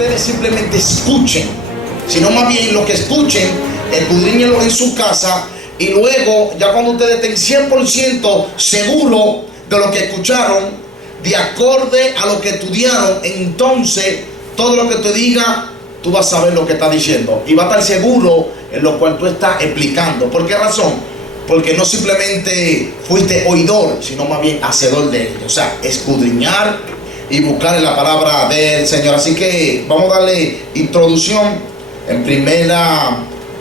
ustedes simplemente escuchen, sino más bien lo que escuchen, escudriñenlo en su casa, y luego, ya cuando ustedes estén 100% seguros de lo que escucharon, de acorde a lo que estudiaron, entonces todo lo que te diga, tú vas a saber lo que está diciendo y vas a estar seguro en lo cual tú estás explicando. ¿Por qué razón? Porque no simplemente fuiste oidor, sino más bien hacedor de ello. O sea, escudriñar y buscar en la palabra del Señor. Así que vamos a darle introducción en primera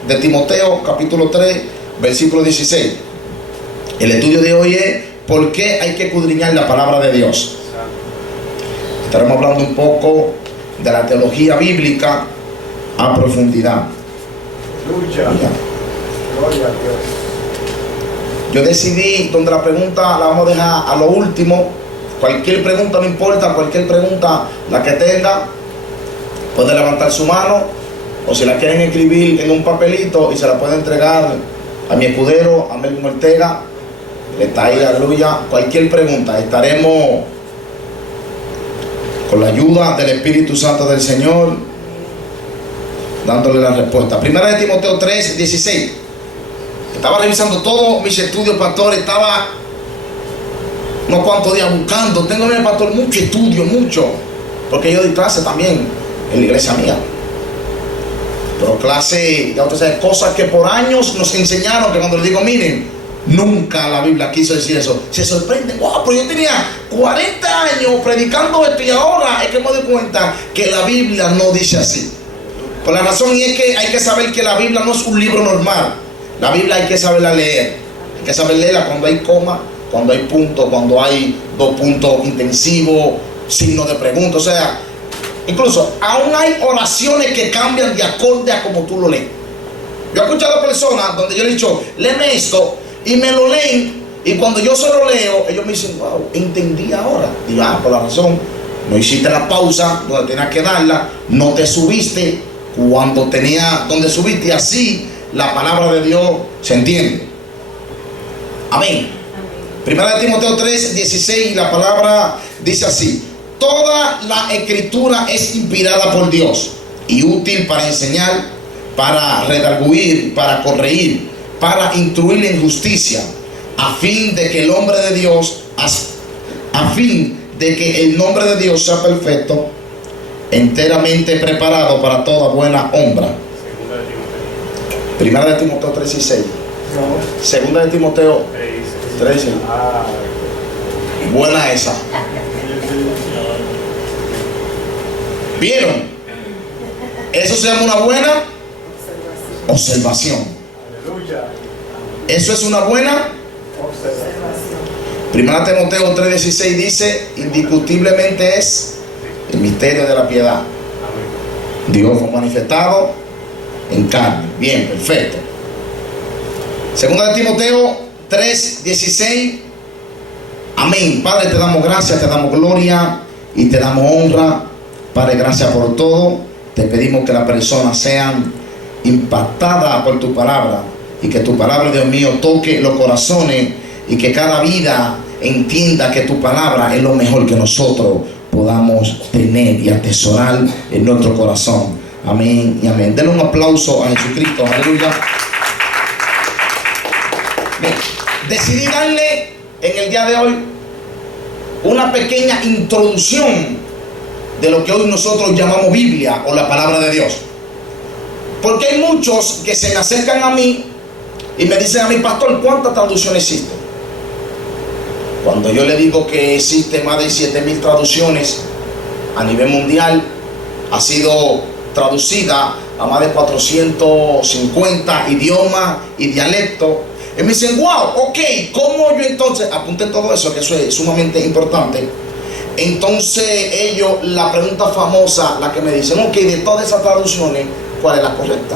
de Timoteo, capítulo 3, versículo 16. El estudio de hoy es ¿por qué hay que escudriñar la palabra de Dios? Estaremos hablando un poco de la teología bíblica a profundidad. Gloria a Dios. Yo decidí, donde la pregunta la vamos a dejar a lo último. Cualquier pregunta, no importa, cualquier pregunta la que tenga, puede levantar su mano, o si la quieren escribir en un papelito y se la puede entregar a mi escudero, a Melvin Ortega, le está ahí, aleluya. Cualquier pregunta, estaremos con la ayuda del Espíritu Santo del Señor dándole la respuesta. Primera de Timoteo 3, 16. Estaba revisando todos mis estudios, pastor. Estaba unos cuantos días buscando. Tengo en el pastor mucho estudio, mucho, porque yo doy clase también en la iglesia mía. Pero clase, ya ustedes saben, cosas que por años nos enseñaron, que cuando les digo, miren, nunca la Biblia quiso decir eso. Se sorprenden, wow, pero yo tenía 40 años predicando esto y ahora es que me doy cuenta que la Biblia no dice así. Por la razón es que hay que saber que la Biblia no es un libro normal. La Biblia hay que saberla leer. Hay que saber leerla cuando hay coma, cuando hay punto, cuando hay dos puntos intensivos, signos de pregunta. O sea, incluso aún hay oraciones que cambian de acorde a como tú lo lees. Yo he escuchado personas donde yo le he dicho, léeme esto, y me lo leen, y cuando yo se lo leo, ellos me dicen, wow, entendí ahora. Digo, por la razón, no hiciste la pausa donde tenías que darla, no te subiste cuando tenía donde subiste, y así la palabra de Dios se entiende. Amén. Primera de Timoteo 3, 16, la palabra dice así: toda la escritura es inspirada por Dios y útil para enseñar, para redarguir, para corregir, para instruir en justicia, a fin de que el nombre de Dios, sea perfecto, enteramente preparado para toda buena obra. Primera de Timoteo 3:16. Segunda de Timoteo 3:16. Buena esa. ¿Vieron? Eso se llama una buena observación. Eso es una buena observación. Primera de Timoteo 3:16 dice, indiscutiblemente es el misterio de la piedad. Dios fue manifestado en carne. Bien, perfecto. Segunda de Timoteo 3:16. Amén. Padre, te damos gracias, te damos gloria y te damos honra. Padre, gracias por todo. Te pedimos que las personas sean impactadas por tu palabra y que tu palabra, Dios mío, toque los corazones y que cada vida entienda que tu palabra es lo mejor que nosotros podamos tener y atesorar en nuestro corazón. Amén y amén. Denle un aplauso a Jesucristo. Aleluya. Bien. Decidí darle en el día de hoy una pequeña introducción de lo que hoy nosotros llamamos Biblia o la palabra de Dios. Porque hay muchos que se me acercan a mí y me dicen a mí, pastor, ¿cuántas traducciones existen? Cuando yo le digo que existe más de 7,000 traducciones a nivel mundial, ha sido traducida a más de 450 idiomas y dialectos. Y me dicen, wow, ok, ¿cómo yo entonces? Apunten todo eso, que eso es sumamente importante. Entonces ellos, la pregunta famosa, la que me dicen, ok, de todas esas traducciones, ¿cuál es la correcta?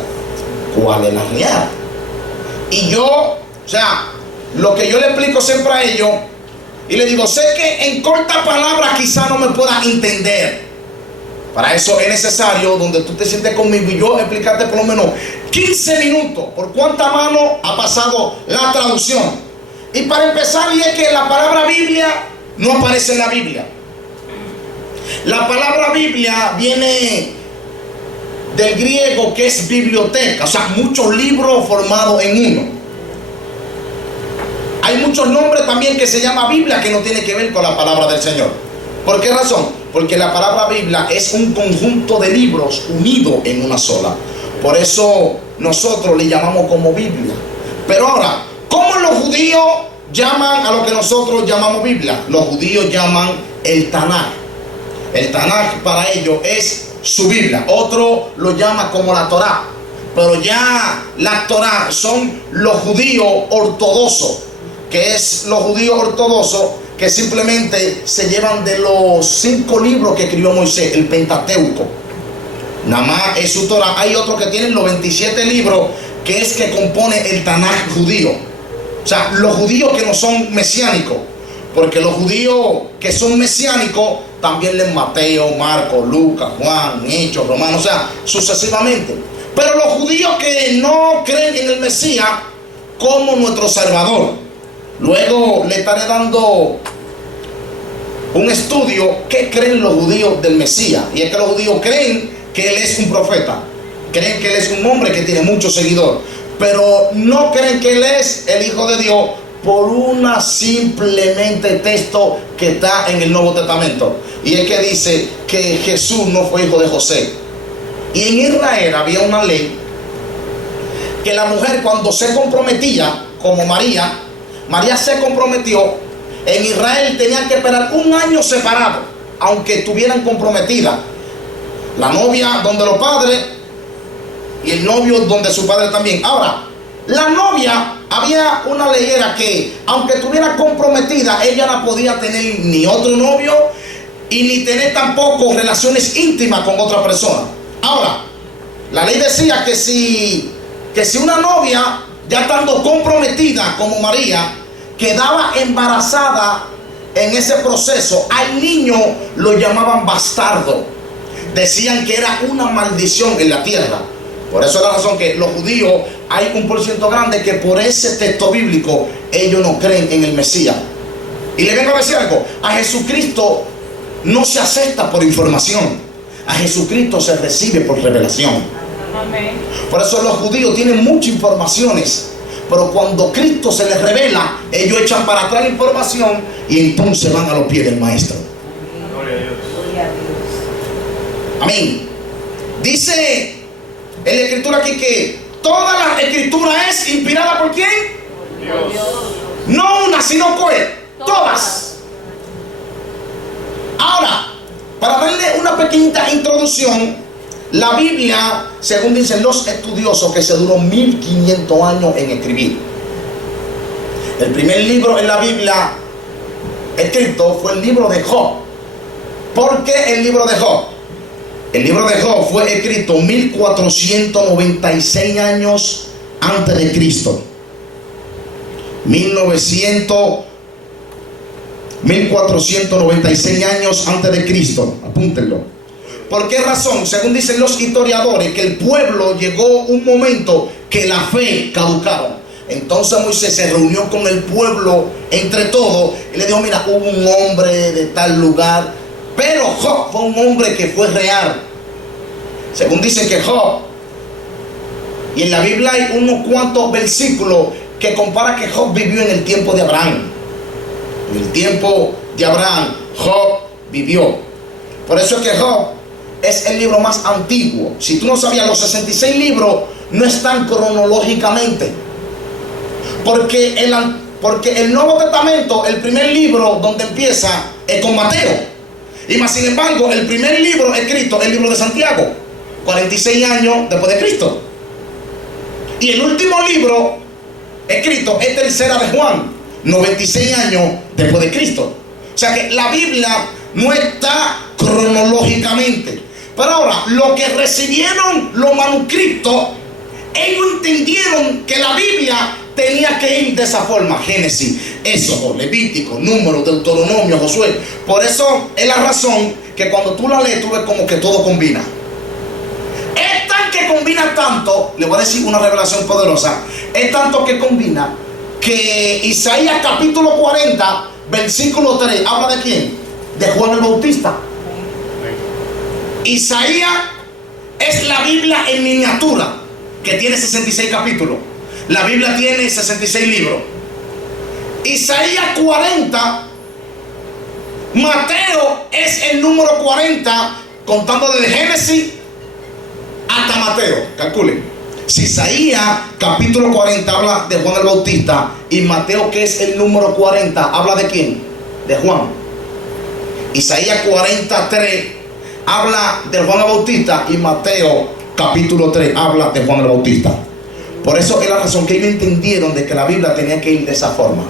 ¿Cuál es la real? Y yo, o sea, lo que yo le explico siempre a ellos, y le digo, sé que en corta palabra quizá no me pueda entender. Para eso es necesario donde tú te sientes conmigo y yo explicarte por lo menos 15 minutos por cuánta mano ha pasado la traducción. Y para empezar, y es que la palabra Biblia no aparece en la Biblia. La palabra Biblia viene del griego que es biblioteca, o sea, muchos libros formados en uno. Hay muchos nombres también que se llama Biblia que no tiene que ver con la palabra del Señor. ¿Por qué razón? Porque la palabra Biblia es un conjunto de libros unidos en una sola. Por eso nosotros le llamamos como Biblia. Pero ahora, ¿cómo los judíos llaman a lo que nosotros llamamos Biblia? Los judíos llaman el Tanaj. El Tanaj para ellos es su Biblia. Otro lo llama como la Torá. Pero ya la Torá son los judíos ortodoxos, que es los judíos ortodoxos que simplemente se llevan de los 5 libros que escribió Moisés, el Pentateuco. Nada más es su Torá. Hay otros que tienen los 27 libros que es que compone el Tanaj judío. O sea, los judíos que no son mesiánicos, porque los judíos que son mesiánicos también leen Mateo, Marcos, Lucas, Juan, Hechos, Romanos, o sea, sucesivamente. Pero los judíos que no creen en el Mesías como nuestro Salvador, luego le estaré dando un estudio qué creen los judíos del Mesías. Y es que los judíos creen que Él es un profeta, creen que Él es un hombre que tiene muchos seguidores, pero no creen que Él es el Hijo de Dios por una simplemente texto que está en el Nuevo Testamento. Y es que dice que Jesús no fue hijo de José. Y en Israel había una ley que la mujer cuando se comprometía, como María se comprometió, en Israel tenían que esperar un año separado, aunque estuvieran comprometidas. La novia donde los padres y el novio donde su padre también. Ahora, la novia, había una ley era que aunque estuviera comprometida, ella no podía tener ni otro novio y ni tener tampoco relaciones íntimas con otra persona. Ahora, la ley decía que si una novia, ya estando comprometida como María, quedaba embarazada en ese proceso, al niño lo llamaban bastardo. Decían que era una maldición en la tierra. Por eso es la razón que los judíos, hay un porcentaje grande que por ese texto bíblico ellos no creen en el Mesías. Y le vengo a decir algo, a Jesucristo no se acepta por información, a Jesucristo se recibe por revelación. Amén. Por eso los judíos tienen muchas informaciones, pero cuando Cristo se les revela, ellos echan para atrás la información y entonces van a los pies del Maestro. Amén. Dice en la escritura aquí que toda la escritura es inspirada por ¿quién? Dios. No una, sino pues todas. Ahora, para darle una pequeñita introducción, la Biblia, según dicen los estudiosos, que se duró 1500 años en escribir. El primer libro en la Biblia escrito fue el libro de Job. ¿Por qué el libro de Job? El libro de Job fue escrito 1496 años antes de Cristo. 1496 años antes de Cristo. Apúntenlo. ¿Por qué razón? Según dicen los historiadores, que el pueblo llegó un momento que la fe caducaba. Entonces Moisés se reunió con el pueblo entre todos y le dijo, mira, hubo un hombre de tal lugar. Pero Job fue un hombre que fue real. Según dicen que Job, y en la Biblia hay unos cuantos versículos que compara que Job vivió en el tiempo de Abraham. En el tiempo de Abraham, Job vivió. Por eso es que Job es el libro más antiguo. Si tú no sabías, los 66 libros no están cronológicamente. Porque el Nuevo Testamento, el primer libro donde empieza es con Mateo. Y más sin embargo, el primer libro escrito es el libro de Santiago, 46 años después de Cristo. Y el último libro escrito es Tercera de Juan, 96 años después de Cristo. O sea que la Biblia no está cronológicamente. Pero ahora, lo que recibieron los manuscritos, ellos entendieron que la Biblia tenía que ir de esa forma. Génesis, Éxodo, Levítico, Número, Deuteronomio, Josué. Por eso es la razón que cuando tú la lees, tú ves como que todo combina. Es tan que combina tanto, le voy a decir una revelación poderosa, es tanto que combina que Isaías capítulo 40, versículo 3, habla de ¿quién? De Juan el Bautista. Isaías es es la Biblia en miniatura, que tiene 66 capítulos. La Biblia tiene 66 libros. Isaías 40, Mateo es el número 40, contando desde Génesis hasta Mateo. Calculen. Si Isaías capítulo 40 habla de Juan el Bautista, y Mateo, que es el número 40, habla de quién? De Juan. Isaías 43 habla de Juan el Bautista, y Mateo capítulo 3 habla de Juan el Bautista. Por eso es la razón que ellos entendieron de que la Biblia tenía que ir de esa forma.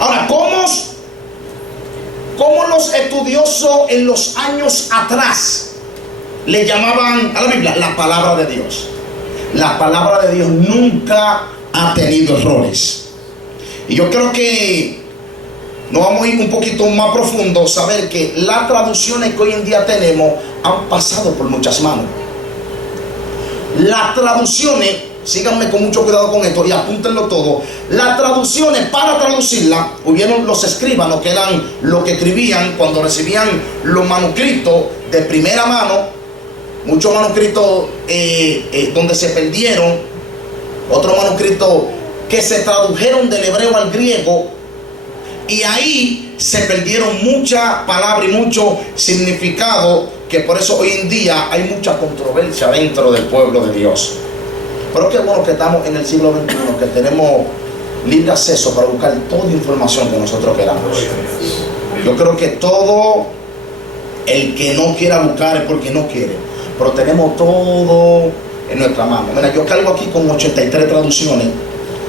Ahora, ¿cómo los estudiosos en los años atrás le llamaban a la Biblia? La palabra de Dios. La palabra de Dios nunca ha tenido errores. Y yo creo que nos vamos a ir un poquito más profundo, saber que las traducciones que hoy en día tenemos han pasado por muchas manos. Las traducciones, síganme con mucho cuidado con esto y apúntenlo todo. Las traducciones, para traducirlas, hubieron los escribanos, que eran los que escribían cuando recibían los manuscritos de primera mano. Muchos manuscritos donde se perdieron, otros manuscritos que se tradujeron del hebreo al griego, y ahí se perdieron muchas palabras y mucho significado, que por eso hoy en día hay mucha controversia dentro del pueblo de Dios. Pero qué bueno que estamos en el siglo XXI, que tenemos libre acceso para buscar toda información que nosotros queramos. Yo creo que todo el que no quiera buscar es porque no quiere, pero tenemos todo en nuestra mano. Mira, yo cargo aquí con 83 traducciones.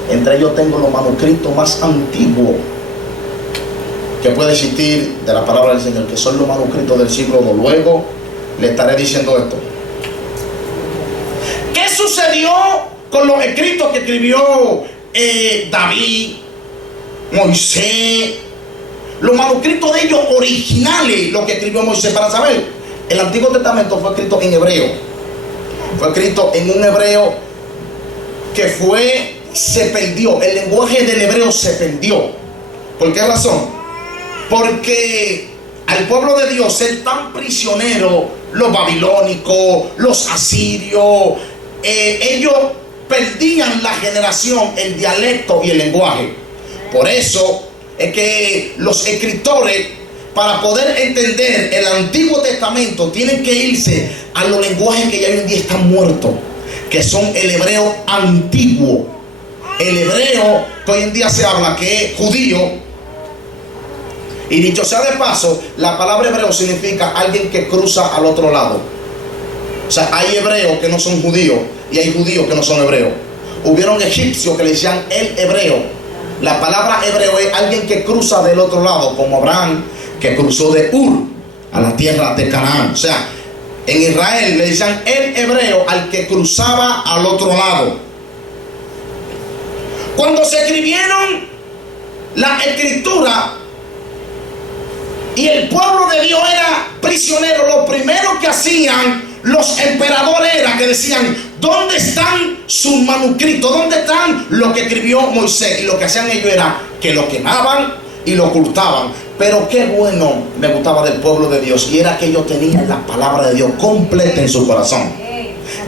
Entre ellos tengo los manuscritos más antiguos que puede existir de la palabra del Señor, que son los manuscritos del siglo II. Luego le estaré diciendo esto. ¿Qué sucedió con los escritos que escribió David, Moisés? Los manuscritos de ellos originales, lo que escribió Moisés. Para saber, el Antiguo Testamento fue escrito en hebreo. Fue escrito en un hebreo que se perdió. El lenguaje del hebreo se perdió. ¿Por qué razón? Porque al pueblo de Dios ser tan prisionero, los babilónicos, los asirios, ellos perdían la generación, el dialecto y el lenguaje. Por eso es que los escritores, para poder entender el Antiguo Testamento, tienen que irse a los lenguajes que ya hoy en día están muertos, que son el hebreo antiguo, el hebreo que hoy en día se habla, que es judío. Y dicho sea de paso, la palabra hebreo significa alguien que cruza al otro lado. O sea, hay hebreos que no son judíos y hay judíos que no son hebreos. Hubieron egipcios que le decían el hebreo. La palabra hebreo es alguien que cruza del otro lado, como Abraham, que cruzó de Ur a la tierra de Canaán. O sea, en Israel le decían el hebreo al que cruzaba al otro lado. Cuando se escribieron la escritura y el pueblo de Dios era prisionero, lo primero que hacían los emperadores era que decían: ¿dónde están sus manuscritos? ¿Dónde están lo que escribió Moisés? Y lo que hacían ellos era que lo quemaban y lo ocultaban. Pero qué bueno me gustaba del pueblo de Dios, y era que ellos tenían la palabra de Dios completa en su corazón,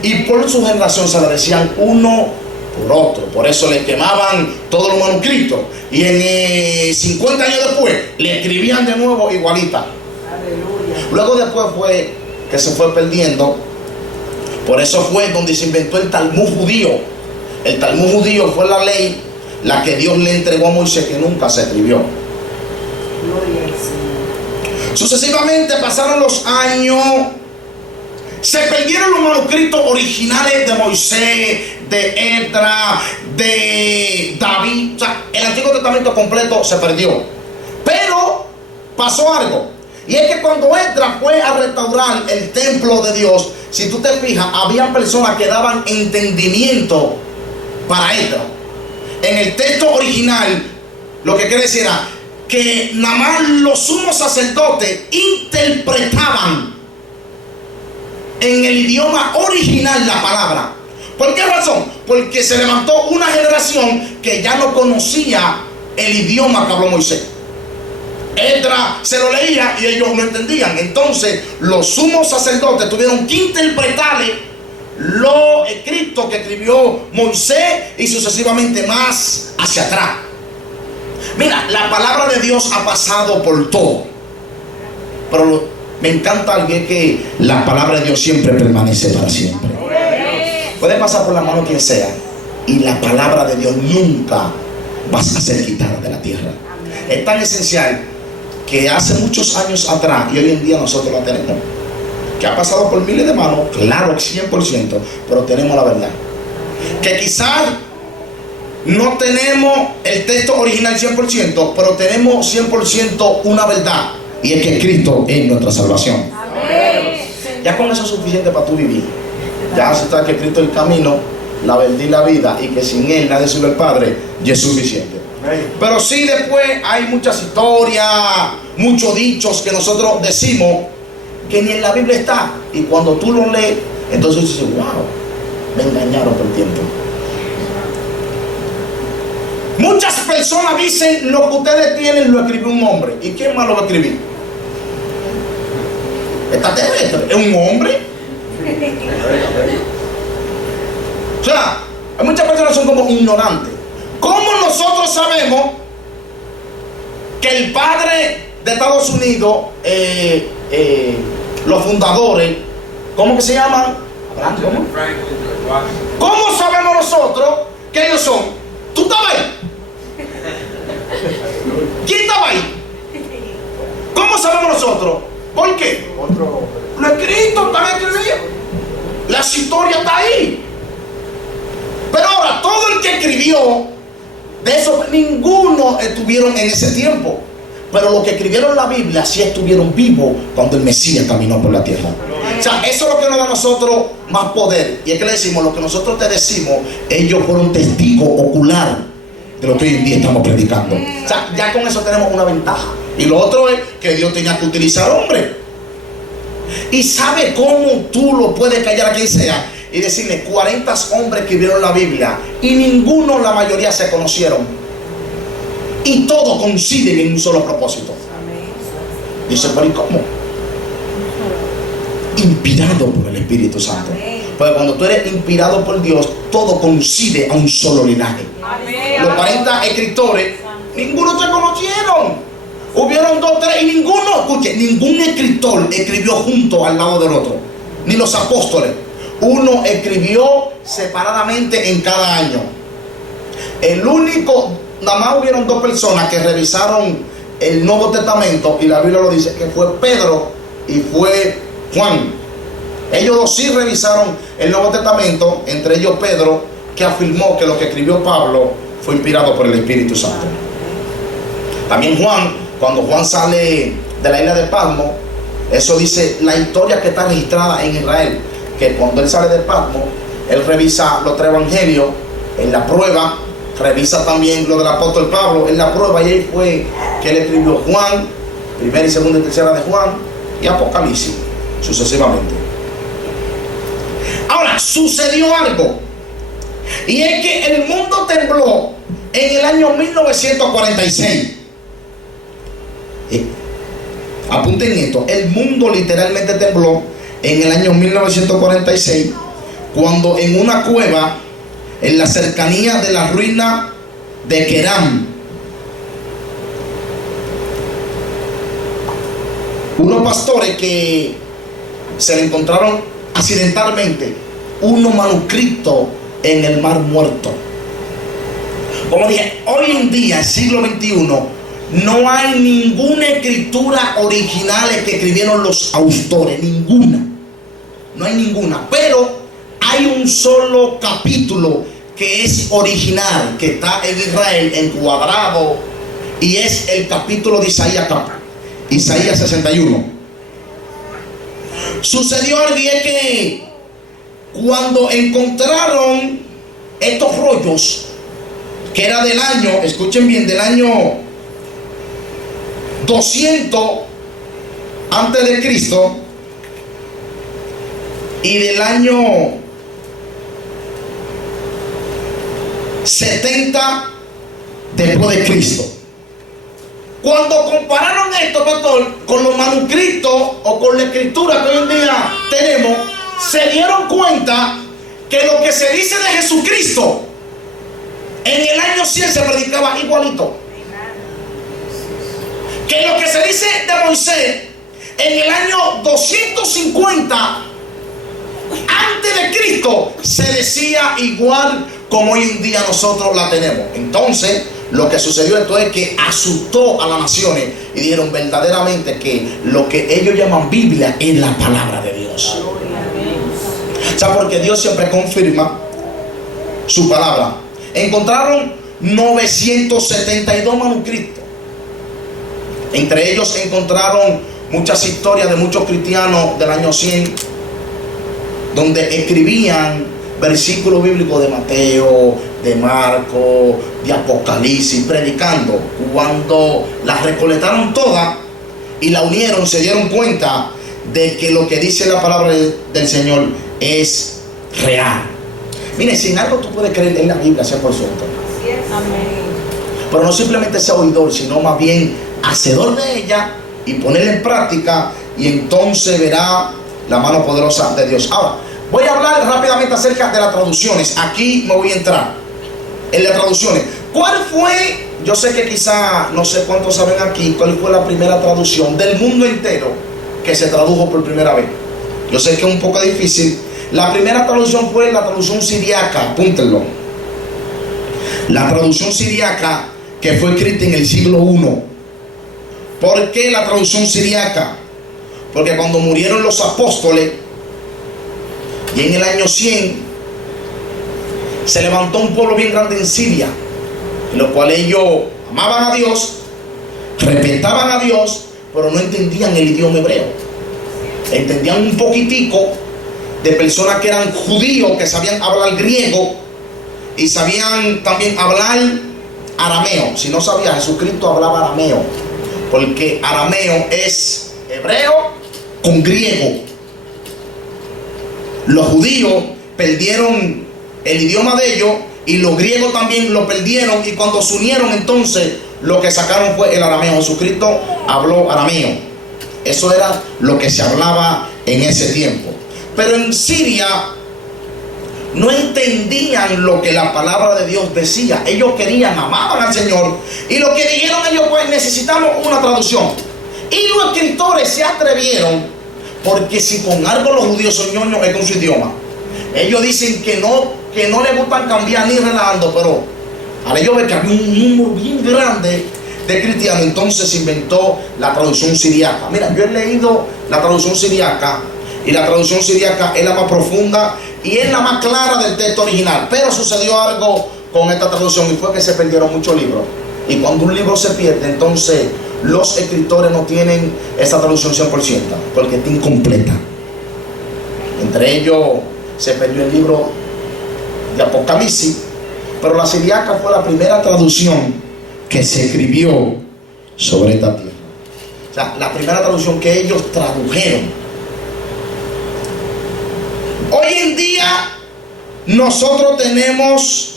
y por su generación se la decían uno por otro. Por eso le quemaban todos los manuscritos, y en 50 años después le escribían de nuevo igualita. Aleluya. Luego después fue que se fue perdiendo. Por eso fue donde se inventó el Talmud judío. El Talmud judío fue la ley, la que Dios le entregó a Moisés, que nunca se escribió. Sucesivamente pasaron los años, se perdieron los manuscritos originales de Moisés, de Esdras, de David. O sea, el Antiguo Testamento completo se perdió. Pero pasó algo, y es que cuando Esdras fue a restaurar el templo de Dios, si tú te fijas, había personas que daban entendimiento para Esdras. En el texto original, lo que quiere decir era que nada más los sumos sacerdotes interpretaban en el idioma original la palabra. ¿Por qué razón? Porque se levantó una generación que ya no conocía el idioma que habló Moisés. Esdras se lo leía y ellos no entendían. Entonces los sumos sacerdotes tuvieron que interpretarle lo escrito que escribió Moisés y sucesivamente más hacia atrás. Mira, la palabra de Dios ha pasado por todo, pero me encanta algo, es que la palabra de Dios siempre permanece para siempre. Puede pasar por la mano quien sea y la palabra de Dios nunca va a ser quitada de la tierra. Es tan esencial que hace muchos años atrás y hoy en día nosotros la tenemos, que ha pasado por miles de manos, claro, 100%, pero tenemos la verdad. Que quizás no tenemos el texto original 100%, pero tenemos 100% una verdad, y es que Cristo es nuestra salvación. Amén. Ya con eso es suficiente para tu vivir. Ya aceptar que Cristo es el camino, la verdad y la vida, y que sin Él nadie sube al Padre, ya es suficiente. Pero sí, después hay muchas historias, muchos dichos que nosotros decimos que ni en la Biblia está, y cuando tú lo lees, entonces dices, wow, me engañaron por el tiempo. Muchas personas dicen, lo que ustedes tienen lo escribió un hombre. ¿Y quién más lo va a escribir? ¿Extraterrestre? ¿Es un hombre? O sea, hay muchas personas que son como ignorantes. ¿Cómo nosotros sabemos que el padre de Estados Unidos, los fundadores, ¿cómo que se llaman? ¿Cómo sabemos nosotros que ellos son? ¿Tú estabas ahí? ¿Quién estaba ahí? ¿Cómo sabemos nosotros? ¿Por qué? Lo escrito está escrito. La historia está ahí. Pero ahora, todo el que escribió, de eso ninguno estuvieron en ese tiempo. Pero los que escribieron la Biblia sí estuvieron vivos cuando el Mesías caminó por la tierra. O sea, eso es lo que nos da a nosotros más poder. Y es que le decimos, lo que nosotros te decimos, ellos fueron testigos oculares de lo que hoy en día estamos predicando. O sea, ya con eso tenemos una ventaja. Y lo otro es que Dios tenía que utilizar hombres. Y sabe cómo tú lo puedes callar a quien sea y decirle, 40 hombres escribieron la Biblia y ninguno, la mayoría se conocieron. Y todos coinciden en un solo propósito. Dice, pero ¿y cómo? Inspirado por el Espíritu Santo. Porque cuando tú eres inspirado por Dios, todo coincide a un solo linaje. Los 40 escritores, ninguno se conocieron. Hubieron 2, 3 y ninguno, escuche, ningún escritor escribió junto al lado del otro. Ni los apóstoles. Uno escribió separadamente en cada año. El único, nada más hubieron 2 personas que revisaron el Nuevo Testamento, y la Biblia lo dice, que fue Pedro y fue Juan. Ellos dos sí revisaron el Nuevo Testamento, entre ellos Pedro, que afirmó que lo que escribió Pablo fue inspirado por el Espíritu Santo. También Juan, cuando Juan sale de la isla de Patmos, eso dice la historia que está registrada en Israel, que cuando él sale de Patmos, él revisa los 3 evangelios en la prueba, revisa también lo del apóstol Pablo en la prueba, y ahí fue que él escribió Juan, 1ª y 2ª y 3ª de Juan, y Apocalipsis, sucesivamente. Ahora, sucedió algo, y es que el mundo tembló en el año 1946. Apunten esto, el mundo literalmente tembló en el año 1946, cuando en una cueva en la cercanía de la ruina de Keram, unos pastores que se le encontraron accidentalmente unos manuscritos en el Mar Muerto. Como dije, hoy en día, siglo XXI, no hay ninguna escritura original que escribieron los autores, ninguna. No hay ninguna, pero hay un solo capítulo que es original, que está en Israel encuadrado, y es el capítulo de Isaías 61. Sucedió algo, y es que cuando encontraron estos rollos, que era del año, escuchen bien, del año 200 antes de Cristo y del año 70 después de Cristo. Cuando compararon esto, pastor, con los manuscritos o con la escritura que hoy en día tenemos, se dieron cuenta que lo que se dice de Jesucristo en el año 100 se predicaba igualito. Que lo que se dice de Moisés en el año 250 antes de Cristo se decía igual como hoy en día nosotros la tenemos. Entonces, lo que sucedió esto es que asustó a las naciones y dijeron verdaderamente que lo que ellos llaman Biblia es la palabra de Dios. O sea, porque Dios siempre confirma su palabra. Encontraron 972 manuscritos. Entre ellos encontraron muchas historias de muchos cristianos del año 100, donde escribían versículos bíblicos de Mateo, de Marco, de Apocalipsis, predicando. Cuando las recolectaron todas y la unieron, se dieron cuenta de que lo que dice la palabra del Señor es real. Mire, sin algo tú puedes creer en la Biblia 100%. Pero no simplemente sea oidor, sino más bien hacedor de ella y ponerla en práctica, y entonces verá la mano poderosa de Dios. Ahora, voy a hablar rápidamente acerca de las traducciones. Aquí me voy a entrar en las traducciones. ¿Cuál fue? Yo sé que quizá, no sé cuántos saben aquí, cuál fue la primera traducción del mundo entero que se tradujo por primera vez. Yo sé que es un poco difícil. La primera traducción fue la traducción siriaca, apúntenlo. La traducción siriaca, que fue escrita en el siglo I. ¿Por qué la traducción siriaca? Porque cuando murieron los apóstoles, y en el año 100 se levantó un pueblo bien grande en Siria, en lo cual ellos amaban a Dios, respetaban a Dios, pero no entendían el idioma hebreo. Entendían un poquitico de personas que eran judíos, que sabían hablar griego y sabían también hablar arameo. Si no sabía, Jesucristo hablaba arameo, porque arameo es hebreo con griego. Los judíos perdieron el idioma de ellos y los griegos también lo perdieron, y cuando se unieron entonces lo que sacaron fue el arameo. Jesucristo habló arameo. Eso era lo que se hablaba en ese tiempo. Pero en Siria no entendían lo que la palabra de Dios decía. Ellos querían, amaban al Señor, y lo que dijeron ellos, pues necesitamos una traducción. Y los escritores se atrevieron, porque si con algo los judíos son ñoños es con su idioma. Ellos dicen que no les gustan cambiar ni relajando, pero al ellos ver que había un número bien grande de cristianos, entonces se inventó la traducción siriaca. Mira, yo he leído la traducción siriaca, y la traducción siriaca es la más profunda y es la más clara del texto original. Pero sucedió algo con esta traducción, y fue que se perdieron muchos libros. Y cuando un libro se pierde, entonces los escritores no tienen esa traducción 100%, porque está incompleta. Entre ellos se perdió el libro de Apocalipsis, pero la siriaca fue la primera traducción que se escribió sobre esta tierra. O sea, la primera traducción que ellos tradujeron. Hoy en día nosotros tenemos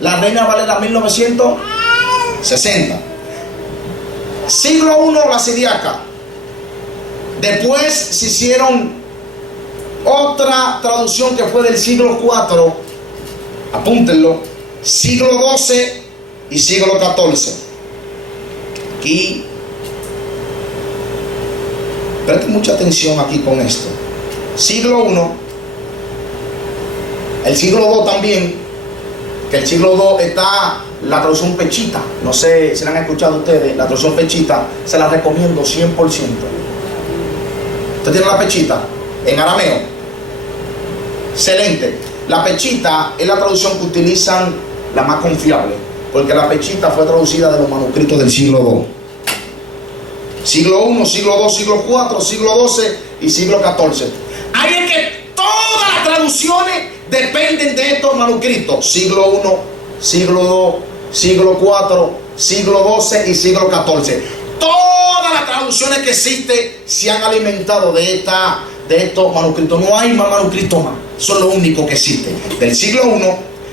la Reina Valera 1960. Siglo I, la siriaca. Después se hicieron otra traducción que fue del siglo IV, apúntenlo, siglo XII y siglo XIV. Aquí, presten mucha atención aquí con esto. Siglo I, el siglo II también, que el siglo II está la traducción Pechita. No sé si la han escuchado ustedes, la traducción Pechita, se la recomiendo 100%. ¿Usted tiene la Pechita en arameo? Excelente. La Pechita es la traducción que utilizan la más confiable, porque la Pechita fue traducida de los manuscritos del siglo II. Siglo I, siglo II, siglo IV, siglo XII y siglo XIV. Hay que todas las traducciones dependen de estos manuscritos. Siglo I, siglo II, siglo IV, siglo XII y siglo XIV. Todas las traducciones que existen se han alimentado de estos manuscritos. No hay más manuscritos más. Son los únicos que existen. Del siglo I,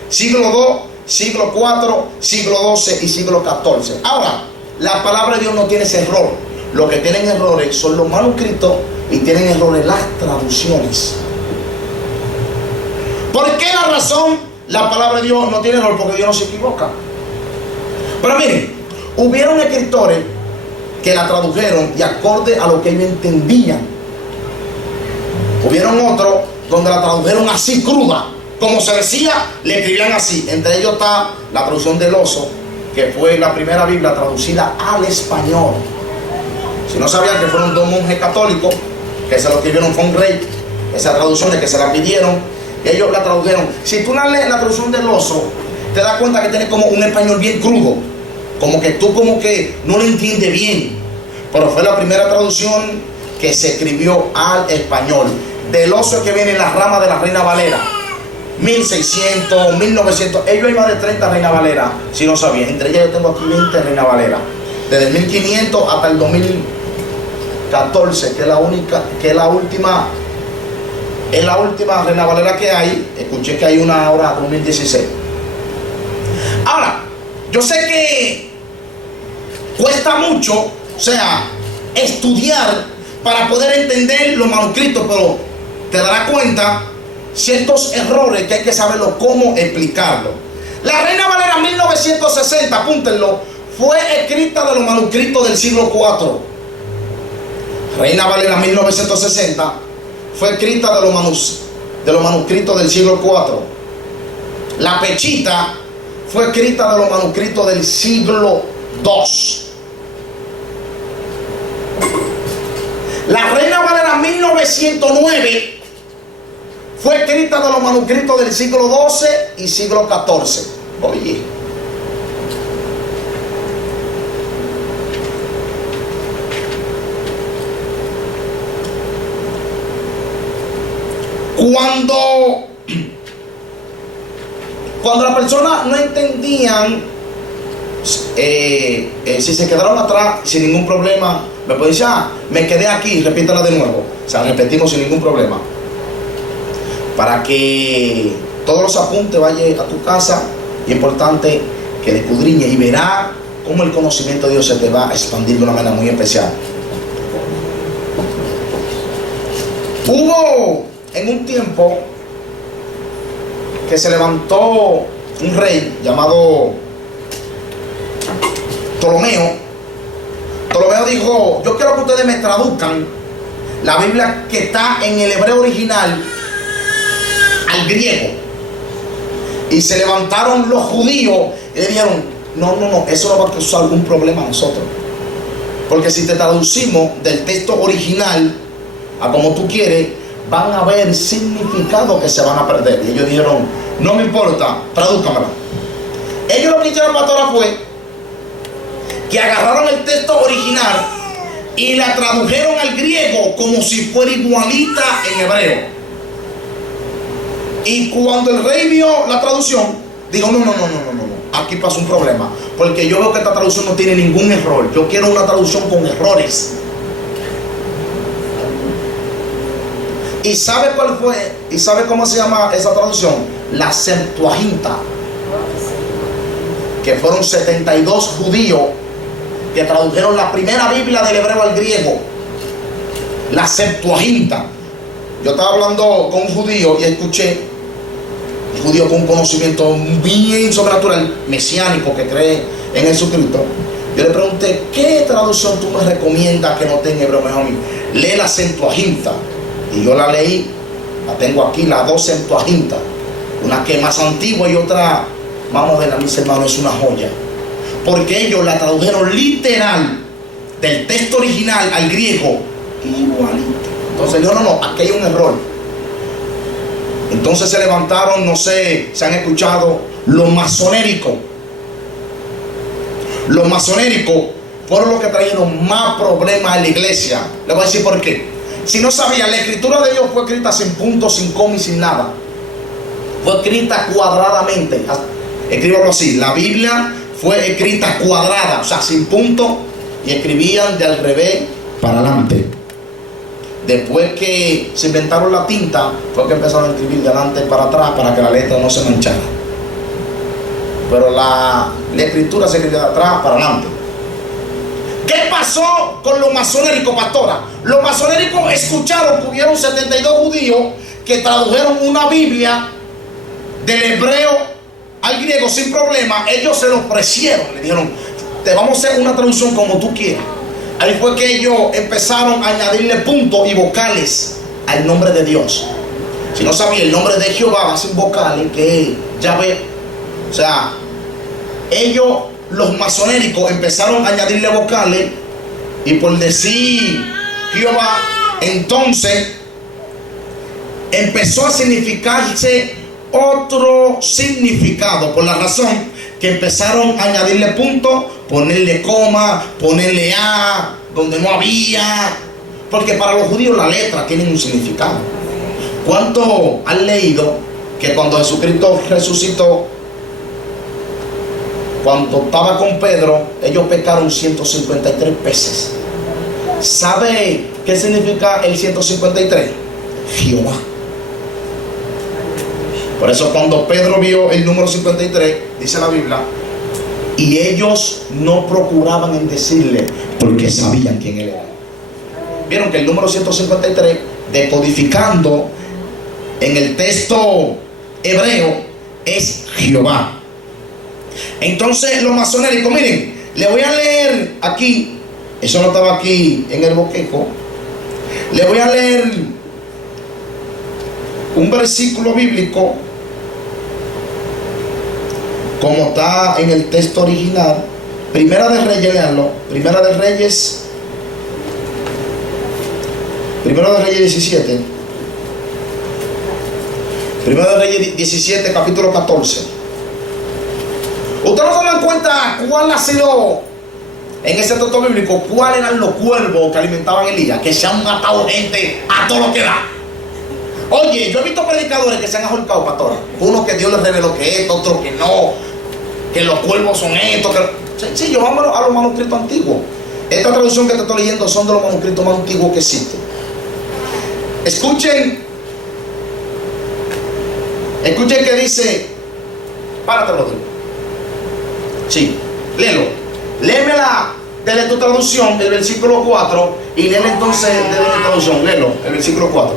siglo II, siglo IV, siglo XII y siglo XIV. Ahora, la palabra de Dios no tiene ese error. Lo que tienen errores son los manuscritos y tienen errores las traducciones. ¿Por qué la razón la palabra de Dios no tiene error? Porque Dios no se equivoca. Pero miren, hubieron escritores que la tradujeron de acorde a lo que ellos entendían. Hubieron otros donde la tradujeron así cruda, como se decía, le escribían así. Entre ellos está la traducción del Oso, que fue la primera Biblia traducida al español. Si no sabían, que fueron dos monjes católicos que se lo escribieron, fue un rey. Esas traducciones que se la pidieron, ellos la tradujeron. Si tú la lees la traducción del Oso, te das cuenta que tiene como un español bien crudo, como que tú como que no lo entiendes bien. Pero fue la primera traducción que se escribió al español. Del Oso es que viene la rama de la Reina Valera, 1600, 1900. Ellos hay más de 30 Reina Valera, si no sabían. Entre ellas yo tengo aquí 20 Reina Valera, desde el 1500 hasta el 2014, que es la única, que es la última Reina Valera que hay. Escuché que hay una ahora 2016. Ahora, yo sé que cuesta mucho, o sea, estudiar para poder entender los manuscritos, pero te darás cuenta ciertos errores que hay que saberlo cómo explicarlo. La Reina Valera 1960, apúntenlo, fue escrita de los manuscritos del siglo IV. Reina Valera 1960 fue escrita de los manuscritos del siglo IV. La Pechita fue escrita de los manuscritos del siglo II. La Reina Valera 1909 fue escrita de los manuscritos del siglo XII y siglo XIV. Oye, cuando las personas no entendían, si se quedaron atrás sin ningún problema, me pueden decir, me quedé aquí, repítela de nuevo. O sea, repetimos sin ningún problema, para que todos los apuntes vayan a tu casa. Y es importante que le escudriñes y verás cómo el conocimiento de Dios se te va a expandir de una manera muy especial. Hubo en un tiempo que se levantó un rey llamado Ptolomeo. Ptolomeo dijo, yo quiero que ustedes me traduzcan la Biblia que está en el hebreo original al griego. Y se levantaron los judíos y le dijeron, no, eso no va a causar algún problema a nosotros, porque si te traducimos del texto original a como tú quieres, van a haber significados que se van a perder. Y ellos dijeron, no me importa, tradúcamela. Ellos lo que hicieron, pastora, fue que agarraron el texto original y la tradujeron al griego como si fuera igualita en hebreo. Y cuando el rey vio la traducción, dijo, no, aquí pasa un problema, porque yo veo que esta traducción no tiene ningún error. Yo quiero una traducción con errores. ¿Y sabe cuál fue? ¿Y sabe cómo se llama esa traducción? La Septuaginta. Que fueron 72 judíos que tradujeron la primera Biblia del hebreo al griego. La Septuaginta. Yo estaba hablando con un judío y escuché, un judío con un conocimiento bien sobrenatural, mesiánico, que cree en Jesucristo. Yo le pregunté, ¿qué traducción tú me recomiendas que no esté en hebreo? Mejor, lee la Septuaginta. Y yo la leí, la tengo aquí, las dos Septuagintas, una que es más antigua y otra más moderna. Mis hermanos, es una joya, porque ellos la tradujeron literal del texto original al griego igualito. Entonces yo no, aquí hay un error. Entonces se levantaron, no sé, se han escuchado, los masonéricos. Los masonéricos fueron los que trajeron más problemas a la iglesia. Les voy a decir por qué. Si no sabían, la escritura de Dios fue escrita sin puntos, sin coma y sin nada. Fue escrita cuadradamente. Escríbalo así, la Biblia fue escrita cuadrada, o sea, sin punto, y escribían de al revés para adelante. Después que se inventaron la tinta, fue que empezaron a escribir de adelante para atrás para que la letra no se manchara. Pero la escritura se escribía de atrás para adelante. ¿Qué pasó con los masonéricos, pastora? Los masonéricos escucharon que hubieron 72 judíos que tradujeron una Biblia del hebreo al griego sin problema. Ellos se lo ofrecieron, le dijeron: te vamos a hacer una traducción como tú quieras. Ahí fue que ellos empezaron a añadirle puntos y vocales al nombre de Dios. Si no sabía, el nombre de Jehová va sin vocales, que es Yahvé. O sea, ellos, los masonéricos, empezaron a añadirle vocales, y por decir Jehová, entonces empezó a significarse otro significado, por la razón que empezaron a añadirle puntos, ponerle coma, ponerle a donde no había, porque para los judíos las letras tienen un significado. ¿Cuánto han leído que cuando Jesucristo resucitó, cuando estaba con Pedro, ellos pecaron 153 veces? ¿Sabe qué significa el 153? Jehová. Por eso cuando Pedro vio el número 53, dice la Biblia, y ellos no procuraban en decirle, porque sabían quién él era. Vieron que el número 153, decodificando en el texto hebreo, es Jehová. Entonces los masonéricos, miren, le voy a leer aquí, eso no estaba aquí en el boqueco, le voy a leer un versículo bíblico como está en el texto original. Primera de Reyes, leanlo. Primera de Reyes 17. Primera de Reyes 17, capítulo 14. Ustedes no se dan cuenta cuál ha sido, en ese texto bíblico, cuáles eran los cuervos que alimentaban a Elías, que se han matado gente a todo lo que da. Oye, yo he visto predicadores que se han ahorcado, pastora. Uno que Dios les reveló que esto, otro que no, que los cuervos son estos. Sencillo, vamos a los manuscritos antiguos. Esta traducción que te estoy leyendo son de los manuscritos más antiguos que existen. Escuchen que dice, párate, Rodrigo. Sí, léelo. Léemela desde tu traducción, el versículo 4, y léele entonces desde tu traducción. Léelo, el versículo 4.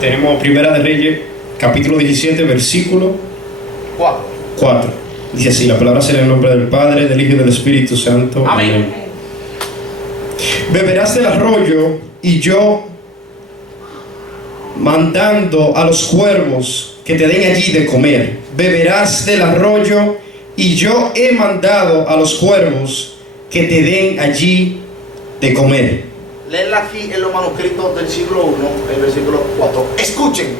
Tenemos Primera de Reyes, capítulo 17, versículo 4. Dice así: la palabra será en el nombre del Padre, del Hijo y del Espíritu Santo. Amén. Beberás del arroyo, y yo, mandando a los cuervos que te den allí de comer. Beberás del arroyo, y yo he mandado a los cuervos que te den allí de comer. Léela aquí en los manuscritos del siglo I, el versículo 4. Escuchen.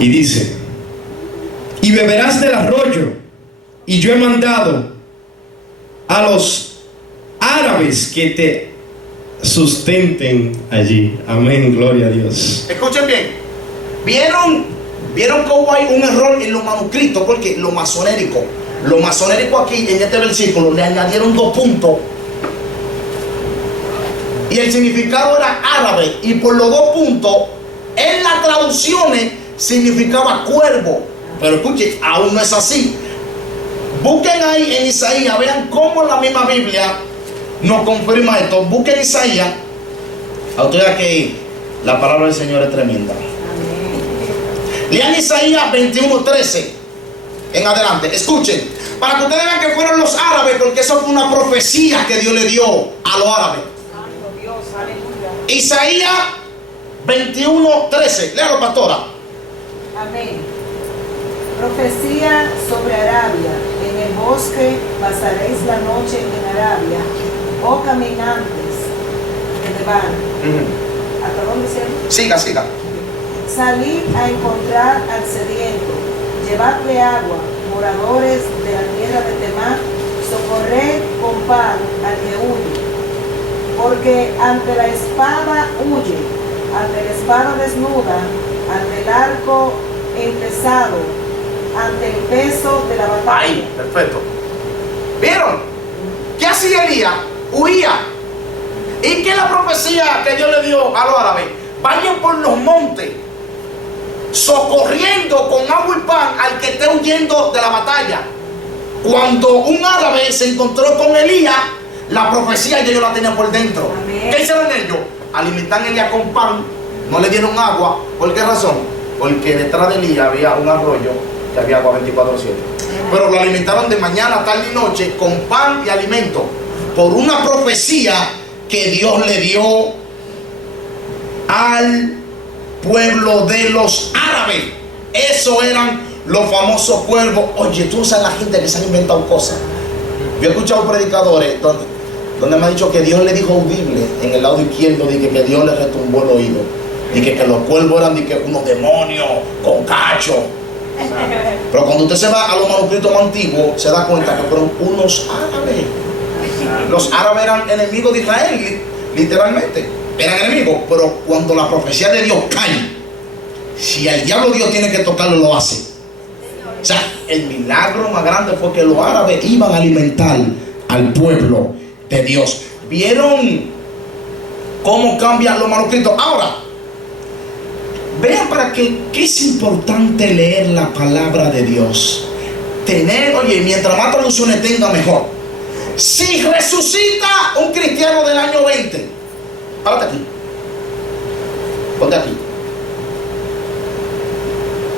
Y dice: y beberás del arroyo, y yo he mandado a los árabes que te sustenten allí. Amén, gloria a Dios. Escuchen bien. ¿Vieron que hubo ahí un error en los manuscritos? Porque lo masonérico aquí en este versículo le añadieron 2 puntos. Y el significado era árabe. Y por los 2 puntos, en las traducciones significaba cuervo. Pero escuchen, aún no es así. Busquen ahí en Isaías, vean cómo la misma Biblia nos confirma esto. Busquen Isaías. A ustedes que la palabra del Señor es tremenda. Lean Isaías 21:13 en adelante. Escuchen, para que ustedes vean que fueron los árabes, porque eso fue una profecía que Dios le dio a los árabes. Isaías 21:13. Léalo, pastora. Amén. Profecía sobre Arabia. En el bosque pasaréis la noche en Arabia, oh caminantes de Deván. ¿Hasta dónde se? Siga. Salid a encontrar al sediento, llevadle agua, moradores de la tierra de Temán, socorred con pan al que huye, porque ante la espada huye, ante la espada desnuda, ante el arco empezado, ante el peso de la batalla. Ahí, perfecto. ¿Vieron? ¿Qué hacía Elías? Huía. ¿Y qué es la profecía que Dios le dio a los árabes? Vayan por los montes, socorriendo con agua y pan al que esté huyendo de la batalla. Cuando un árabe se encontró con Elías, la profecía ya ellos la tenían por dentro. Amén. ¿Qué hicieron ellos? Alimentan a Elías con pan, no le dieron agua. ¿Por qué razón? Porque detrás de Elías había un arroyo que había agua 24/7. Pero lo alimentaron de mañana, tarde y noche con pan y alimento, por una profecía que Dios le dio al pueblo de los árabes. Eso eran los famosos cuervos. Oye, tú sabes la gente que se han inventado cosas. Yo he escuchado predicadores donde me han dicho que Dios le dijo audible en el lado izquierdo, de que Dios le retumbó el oído, y que los cuervos eran de que unos demonios con cacho. Pero cuando usted se va a los manuscritos más antiguos, se da cuenta que fueron unos árabes. Los árabes eran enemigos de Israel, literalmente. Eran enemigos, pero cuando la profecía de Dios cae, si al diablo Dios tiene que tocarlo, lo hace. O sea, el milagro más grande fue que los árabes iban a alimentar al pueblo de Dios. ¿Vieron cómo cambian los manuscritos? Ahora, vean para qué es importante leer la palabra de Dios. Oye, mientras más traducciones tenga, mejor. Si resucita un cristiano del año 20, párate aquí, ponte aquí.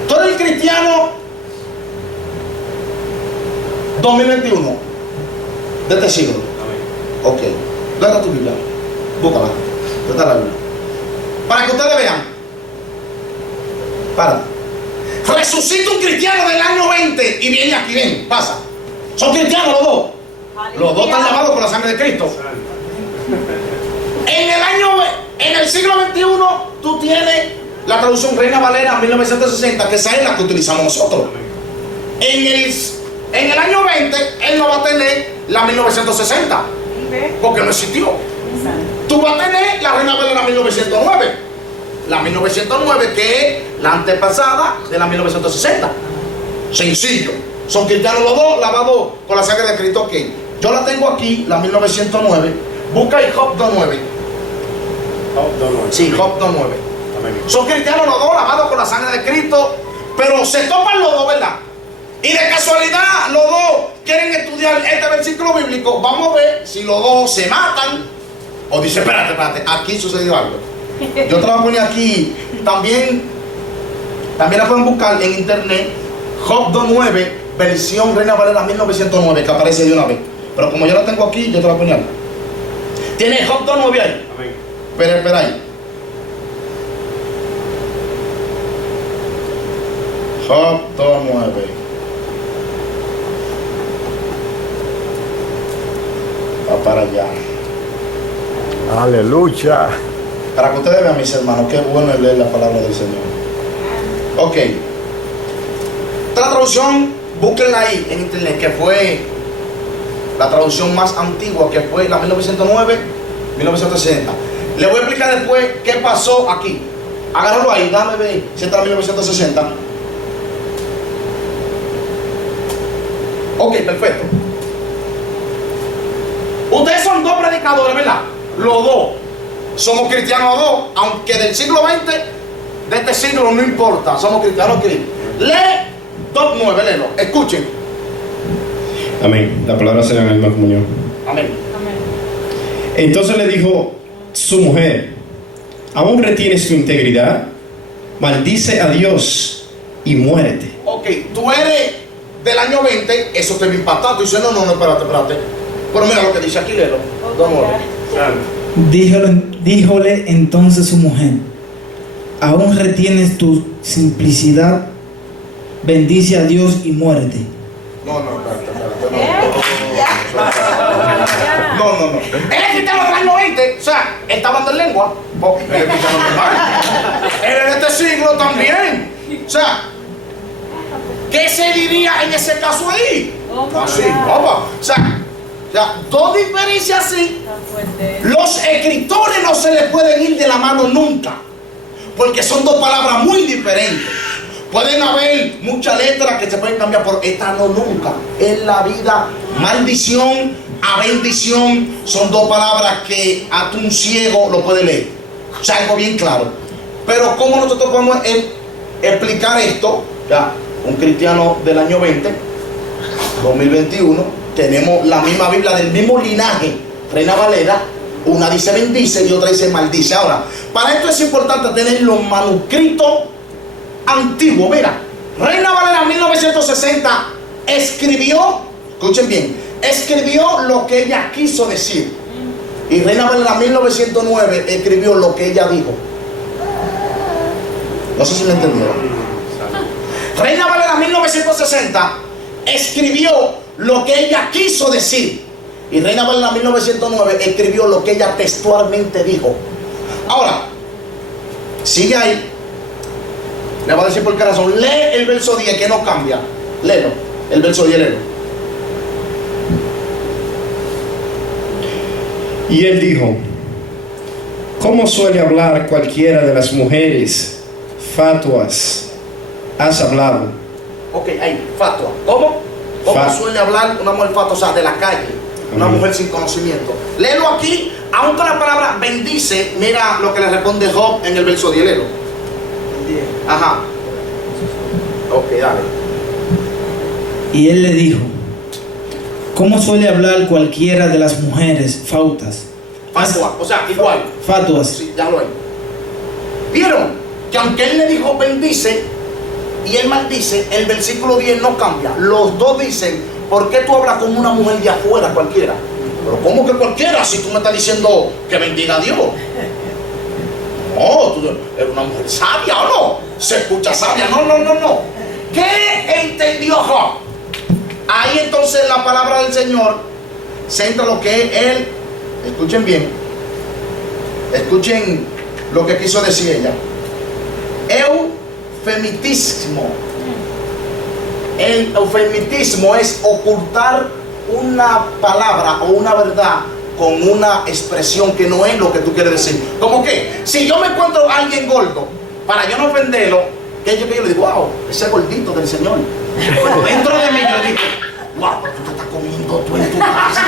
Tú eres el cristiano 2021 de este siglo. Ok, ¿dónde está tu Biblia? Búscala. ¿Dónde está la Biblia? Para que ustedes vean. Párate. Resucita un cristiano del año 20 y viene aquí, ven, pasa. Son cristianos los dos. Los dos están lavados por la sangre de Cristo. En el siglo XXI, tú tienes la traducción Reina Valera 1960, que esa es la que utilizamos nosotros. En el año 20, él no va a tener la 1960, porque no existió. Tú vas a tener la Reina Valera 1909. La 1909, que es la antepasada de la 1960. Sencillo. Son cristianos los dos, lavados con la sangre de Cristo. Ok, yo la tengo aquí, la 1909. Busca ahí Job 2:9. Sí, Job 2:9. Son cristianos los dos, lavados con la sangre de Cristo. Pero se topan los dos, ¿verdad? Y de casualidad los dos quieren estudiar este versículo bíblico. Vamos a ver si los dos se matan o dice, espérate, aquí sucedió algo. Yo te la voy a poner aquí. También la pueden buscar en internet. Job 2:9, versión Reina Valera 1909, que aparece de una vez. Pero como yo la tengo aquí, yo te la voy a poner. ¿Tiene Job 2:9 ahí? Amén. Espera ahí. Job 2:9. Va para allá. Aleluya. Para que ustedes vean, mis hermanos, qué bueno es leer la palabra del Señor. Ok. Esta traducción, búsquenla ahí en internet, que fue la traducción más antigua, que fue la 1909, 1960. Le voy a explicar después qué pasó aquí. Agárralo ahí, dame ver si está en 1960. Ok, perfecto. Ustedes son dos predicadores, ¿verdad? Los dos. Somos cristianos los dos, aunque del siglo XX, de este siglo no importa, somos cristianos aquí. Lee 2:9, léelo, escuchen. Amén. La palabra será en la misma comunión. Amén. Entonces le dijo su mujer: ¿aún retienes tu integridad? Maldice a Dios y muérete. Ok, tú eres del año 20, eso te va a impactar. Tú dices, no, espérate. Pero mira lo que dice aquí, léelo. 2:9. Díjole entonces su mujer: ¿aún retienes tu simplicidad? Bendice a Dios y muérete. No. Él es cristiano del año 20, o sea, él está hablando en lengua. Él es cristiano normal. Él es de este siglo también. O sea, ¿qué se diría en ese caso ahí? Así, opa. O sea, dos diferencias así. Los escritores no se les pueden ir de la mano nunca, porque son dos palabras muy diferentes. Pueden haber muchas letras que se pueden cambiar, por esta no nunca. En la vida, maldición a bendición son dos palabras que a un ciego lo puede leer. O sea, algo bien claro. Pero ¿cómo nosotros podemos explicar esto? Ya, un cristiano del año 20 2021, tenemos la misma Biblia del mismo linaje, Reina Valera. Una dice bendice y otra dice maldice. Ahora, para esto es importante tener los manuscritos antiguos. Mira, Reina Valera 1960 escribió, escuchen bien, escribió lo que ella quiso decir. Y Reina Valera 1909 escribió lo que ella dijo. No sé si me entendieron. Reina Valera 1960 escribió lo que ella quiso decir. Y Reina Valera 1909 escribió lo que ella textualmente dijo. Ahora, sigue ahí. Le voy a decir por qué razón. Lee el verso 10 que no cambia. Léelo. El verso 10, léelo. Y él dijo: ¿cómo suele hablar cualquiera de las mujeres fatuas? Has hablado. Ok, ahí, fatua. ¿Cómo? ¿Cómo suele hablar una mujer fatua? O sea, de la calle. Una mujer sin conocimiento. Léelo aquí, aunque la palabra bendice, mira lo que le responde Job en el verso 10. Léelo. Ajá. Ok, dale. Y él le dijo: ¿cómo suele hablar cualquiera de las mujeres fautas? Fatua, o sea, igual. Fatuas. Sí, ya lo hay. ¿Vieron? Que aunque él le dijo bendice y él maldice, el versículo 10 no cambia. Los dos dicen: ¿por qué tú hablas como una mujer de afuera cualquiera? Pero ¿cómo que cualquiera si tú me estás diciendo que bendiga a Dios? No, tú eres una mujer sabia, ¿o no? Se escucha sabia. No. ¿Qué entendió Job? Ahí entonces la palabra del Señor centra lo que él. Escuchen bien. Escuchen lo que quiso decir ella. Eufemitismo. El eufemitismo es ocultar una palabra o una verdad con una expresión que no es lo que tú quieres decir. ¿Cómo que? Si yo me encuentro a alguien gordo, para yo no ofenderlo, que yo le digo: wow, ese gordito del Señor. Pero dentro de mí yo digo: wow, pero tú te estás comiendo tú en tu casa.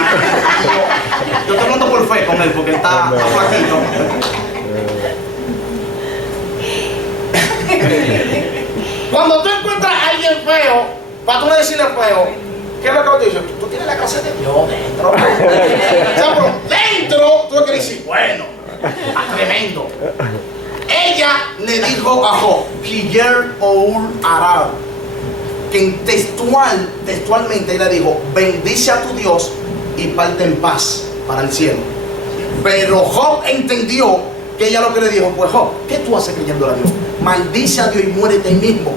Yo estoy hablando por fe con él porque está flaquito. Cuando tú encuentras a alguien feo, para tú no decirle feo, ¿qué es lo que te dice? Tú tienes la casa de Dios dentro. O sea, pero dentro, tú lo que dices: bueno, tremendo. Ella le dijo a Job: Kiyer Oul Arab, que textualmente ella dijo: bendice a tu Dios y parte en paz para el cielo. Pero Job entendió que ella lo que le dijo fue: Job, ¿qué tú haces creyendo a Dios? Maldice a Dios y muérete ahí mismo.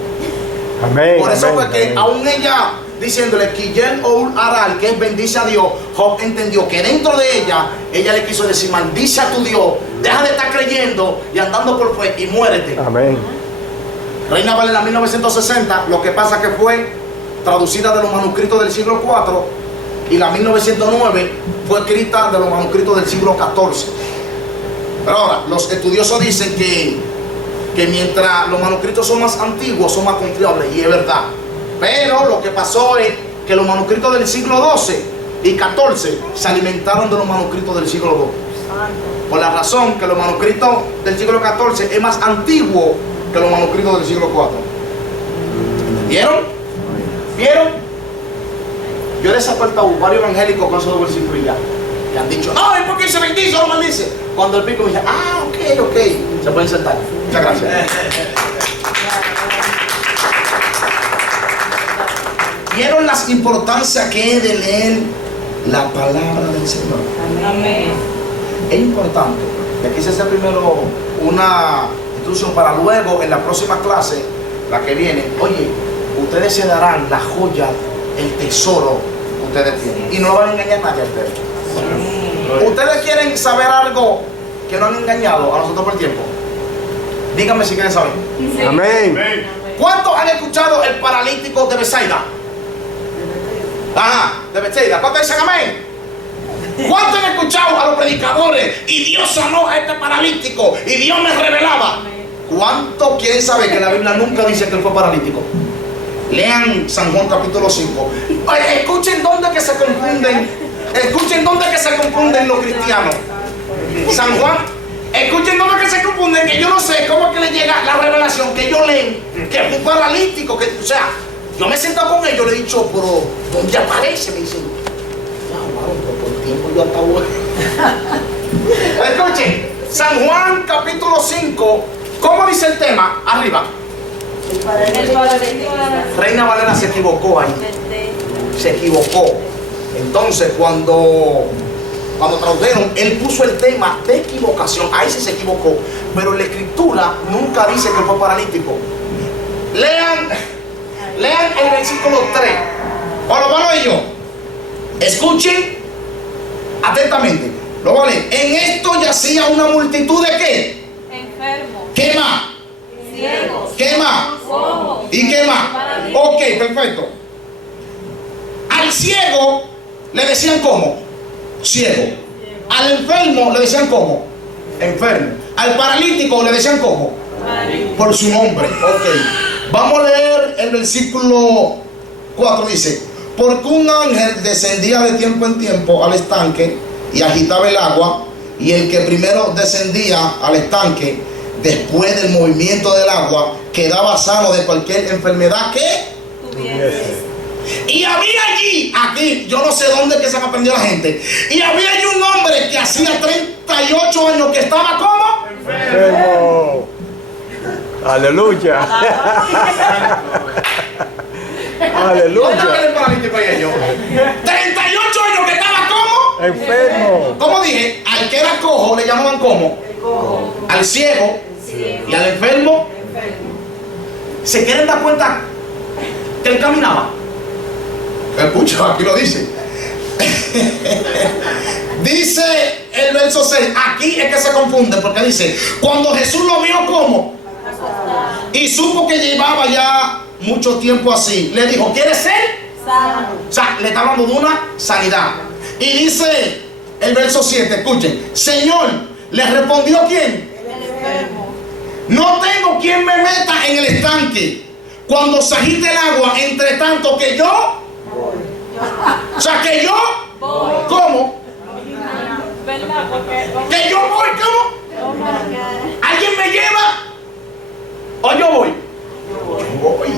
Amén. Por eso amén, fue que amén. aún ella diciéndole Kiyer Oul Aral, que es bendice a Dios, Job entendió que dentro de ella le quiso decir: maldice a tu Dios, deja de estar creyendo y andando por fe y muérete. Amén. Reina Valera 1960, lo que pasa que fue traducida de los manuscritos del siglo IV, y la 1909 fue escrita de los manuscritos del siglo XIV. Pero ahora, los estudiosos dicen que mientras los manuscritos son más antiguos, son más confiables, y es verdad. Pero lo que pasó es que los manuscritos del siglo XII y XIV se alimentaron de los manuscritos del siglo II. Por la razón que los manuscritos del siglo XIV es más antiguo que los manuscritos del siglo IV. ¿Vieron? Yo he desapertado varios evangélicos con esos versículos ya. Que han dicho: no, es porque se bendice o no maldice. Cuando el pico me dice: ok. Se pueden sentar. Muchas gracias. ¿Vieron las importancias que es de leer la palabra del Señor? Amén. Es importante. Le quise hacer primero una instrucción para luego en la próxima clase, la que viene. Oye, ustedes se darán la joya, el tesoro que ustedes tienen. Y no lo van a engañar nadie a ustedes. ¿Ustedes quieren saber algo que no han engañado a nosotros por el tiempo? Díganme si quieren saber. Amén. ¿Cuántos han escuchado el paralítico de Bethsaida? Ajá, de Bethsaida. ¿Cuántos dicen amén? ¿Cuántos han escuchado a los predicadores? Y Dios sanó a este paralítico y Dios me revelaba. ¿Cuántos quieren saber que la Biblia nunca dice que él fue paralítico? Lean San Juan capítulo 5. Escuchen dónde que se confunden. Escuchen dónde que se confunden los cristianos. San Juan. Escuchen dónde que se confunden, que yo no sé cómo es que les llega la revelación, que ellos leen que fue paralítico, que, o sea, Yo me he sentado con ellos, le he dicho, pero ¿dónde aparece? Me dicen, pero por tiempo yo hasta bueno. Escuchen, San Juan capítulo 5, ¿cómo dice el tema? Arriba. Reina Valera se equivocó ahí. Se equivocó. Entonces cuando tradujeron, él puso el tema de equivocación. Ahí sí se equivocó. Pero la escritura nunca dice que fue paralítico. Lean el versículo 3. O lo van a leer yo. Escuchen atentamente. Lo van a leer. En esto yacía una multitud de ¿qué? Enfermos. ¿Qué más? Ciegos. ¿Qué más? Cojos. ¿Y qué más? Ok, perfecto. Al ciego le decían ¿cómo? Ciego. Al enfermo le decían ¿cómo? Enfermo. Al paralítico le decían ¿cómo? Por su nombre. Ok. Vamos a leer el versículo 4. Dice, porque un ángel descendía de tiempo en tiempo al estanque y agitaba el agua, y el que primero descendía al estanque, después del movimiento del agua, quedaba sano de cualquier enfermedad que Tuviese. y había allí, aquí, yo no sé dónde que se me aprendió la gente, y había allí un hombre que hacía 38 años que estaba como Enfermo. Aleluya. Aleluya. 38 años que estaba como Enfermo. como dije, al que era cojo le llamaban como al ciego y al enfermo. ¿Se quieren dar cuenta que él caminaba? Escucha, aquí lo dice. Dice el verso 6. Aquí es que se confunde porque dice, cuando Jesús lo vio como y supo que llevaba ya mucho tiempo así, le dijo, ¿quieres ser? Sano. O sea, le está hablando de una sanidad. Y dice el verso 7, escuchen, Señor, le respondió ¿quién? El enfermo. No tengo quien me meta en el estanque cuando se agite el agua, entre tanto que yo o sea, que yo Voy. ¿cómo? ¿Verdad? Porque Que yo voy, ¿cómo? ¿Alguien me lleva? ¿O yo voy? Yo voy.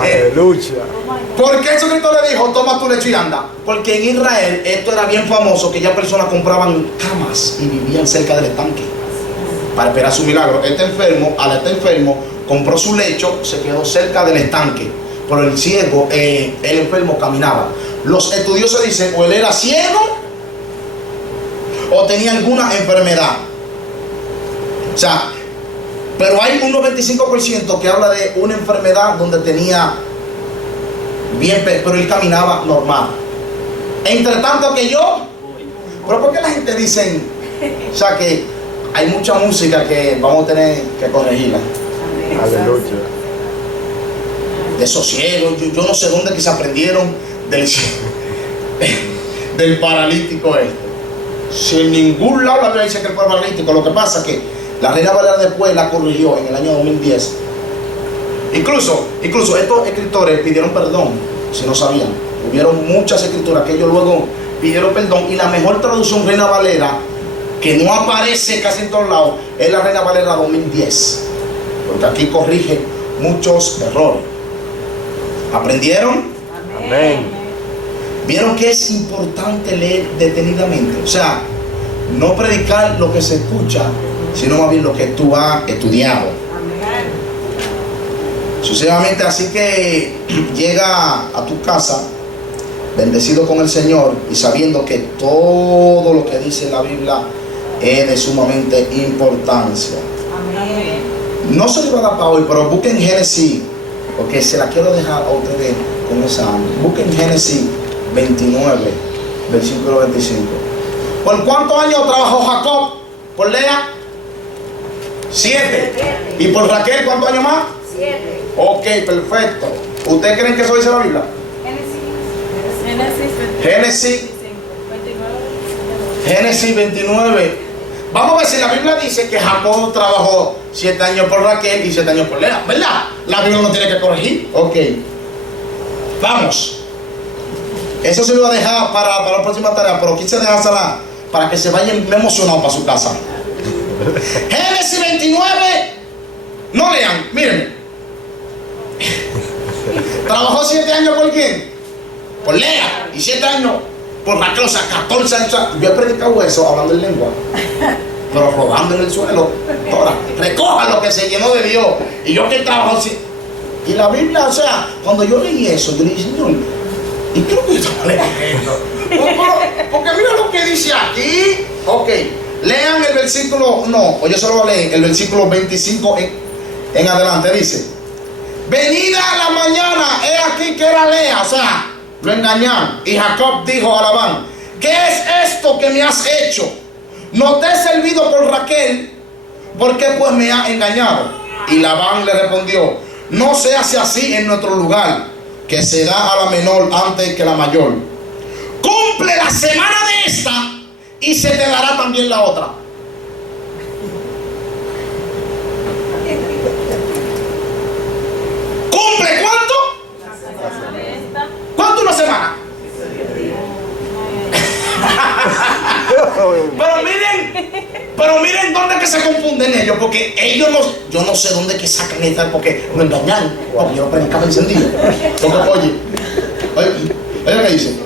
Aleluya. ¿Por qué Jesucristo le dijo, toma tu lecho y anda? Porque en Israel esto era bien famoso, que ya personas compraban camas y vivían cerca del estanque para esperar su milagro. Este enfermo compró su lecho, se quedó cerca del estanque, pero el ciego, el enfermo caminaba. Los estudiosos dicen, o él era ciego o tenía alguna enfermedad. O sea, pero hay un 95% que habla de una enfermedad donde tenía bien, pero él caminaba normal. Entre tanto que yo, pero ¿por qué la gente dice, o sea, que hay mucha música que vamos a tener que corregirla? Aleluya. De sosiego, yo no sé dónde que se aprendieron del paralítico este. Si en ningún lado la Biblia dice que el paralítico, lo que pasa es que la Reina Valera después la corrigió en el año 2010. Incluso estos escritores pidieron perdón, si no sabían. Hubieron muchas escrituras que ellos luego pidieron perdón, y la mejor traducción Reina Valera, que no aparece casi en todos lados, es la Reina Valera 2010, porque aquí corrige muchos errores. ¿Aprendieron? Amén. ¿Vieron que es importante leer detenidamente? O sea, no predicar lo que se escucha, sino más bien lo que tú has estudiado. Sucesivamente, así que llega a tu casa bendecido con el Señor y sabiendo que todo lo que dice la Biblia es de sumamente importancia. No se le va a dar para hoy, pero busquen Génesis, porque se la quiero dejar a ustedes con esa hambre. Busquen Génesis 29, versículo 25. ¿Por cuántos años trabajó Jacob por Lea? 7. ¿Y por Raquel cuántos años más? 7. Ok, perfecto. ¿Ustedes creen que eso dice la Biblia? Génesis 29. Vamos a ver si la Biblia dice que Jacob trabajó 7 años por Raquel y 7 años por Lea, ¿verdad? La Biblia no tiene que corregir. Ok. Vamos. Eso se lo voy a dejar para la próxima tarea, pero quise dejársela para que se vayan emocionados para su casa. Génesis 29, No lean, miren. Trabajó 7 años por quién? Por Lea. Y 7 años por Raquel, o sea, 14 años. Yo he predicado eso hablando en lengua, pero rodando en el suelo. Ahora, recoja lo que se llenó de Dios. Y yo que trabajo así. Y la Biblia, o sea, cuando yo leí eso, yo le dije, Señor, ¿y qué es lo que yo estaba leyendo? Porque mira lo que dice aquí. Ok, lean el versículo, no, o yo solo voy a leer el versículo 25 en adelante. Dice: venida la mañana, he aquí que era Lea, o sea, lo engañaron. Y Jacob dijo a Labán: ¿qué es esto que me has hecho? No te he servido por Raquel, porque pues me ha engañado. Y Labán le respondió: no se hace así en nuestro lugar, que se da a la menor antes que la mayor. Cumple la semana de esta y se te dará también la otra. ¿Cumple cuánto? ¿Cuánto una semana? Pero miren dónde que se confunden ellos, porque ellos no, yo no sé dónde que sacan esta, porque me engañaron, porque yo predicaba encendido. Porque oye lo que dice.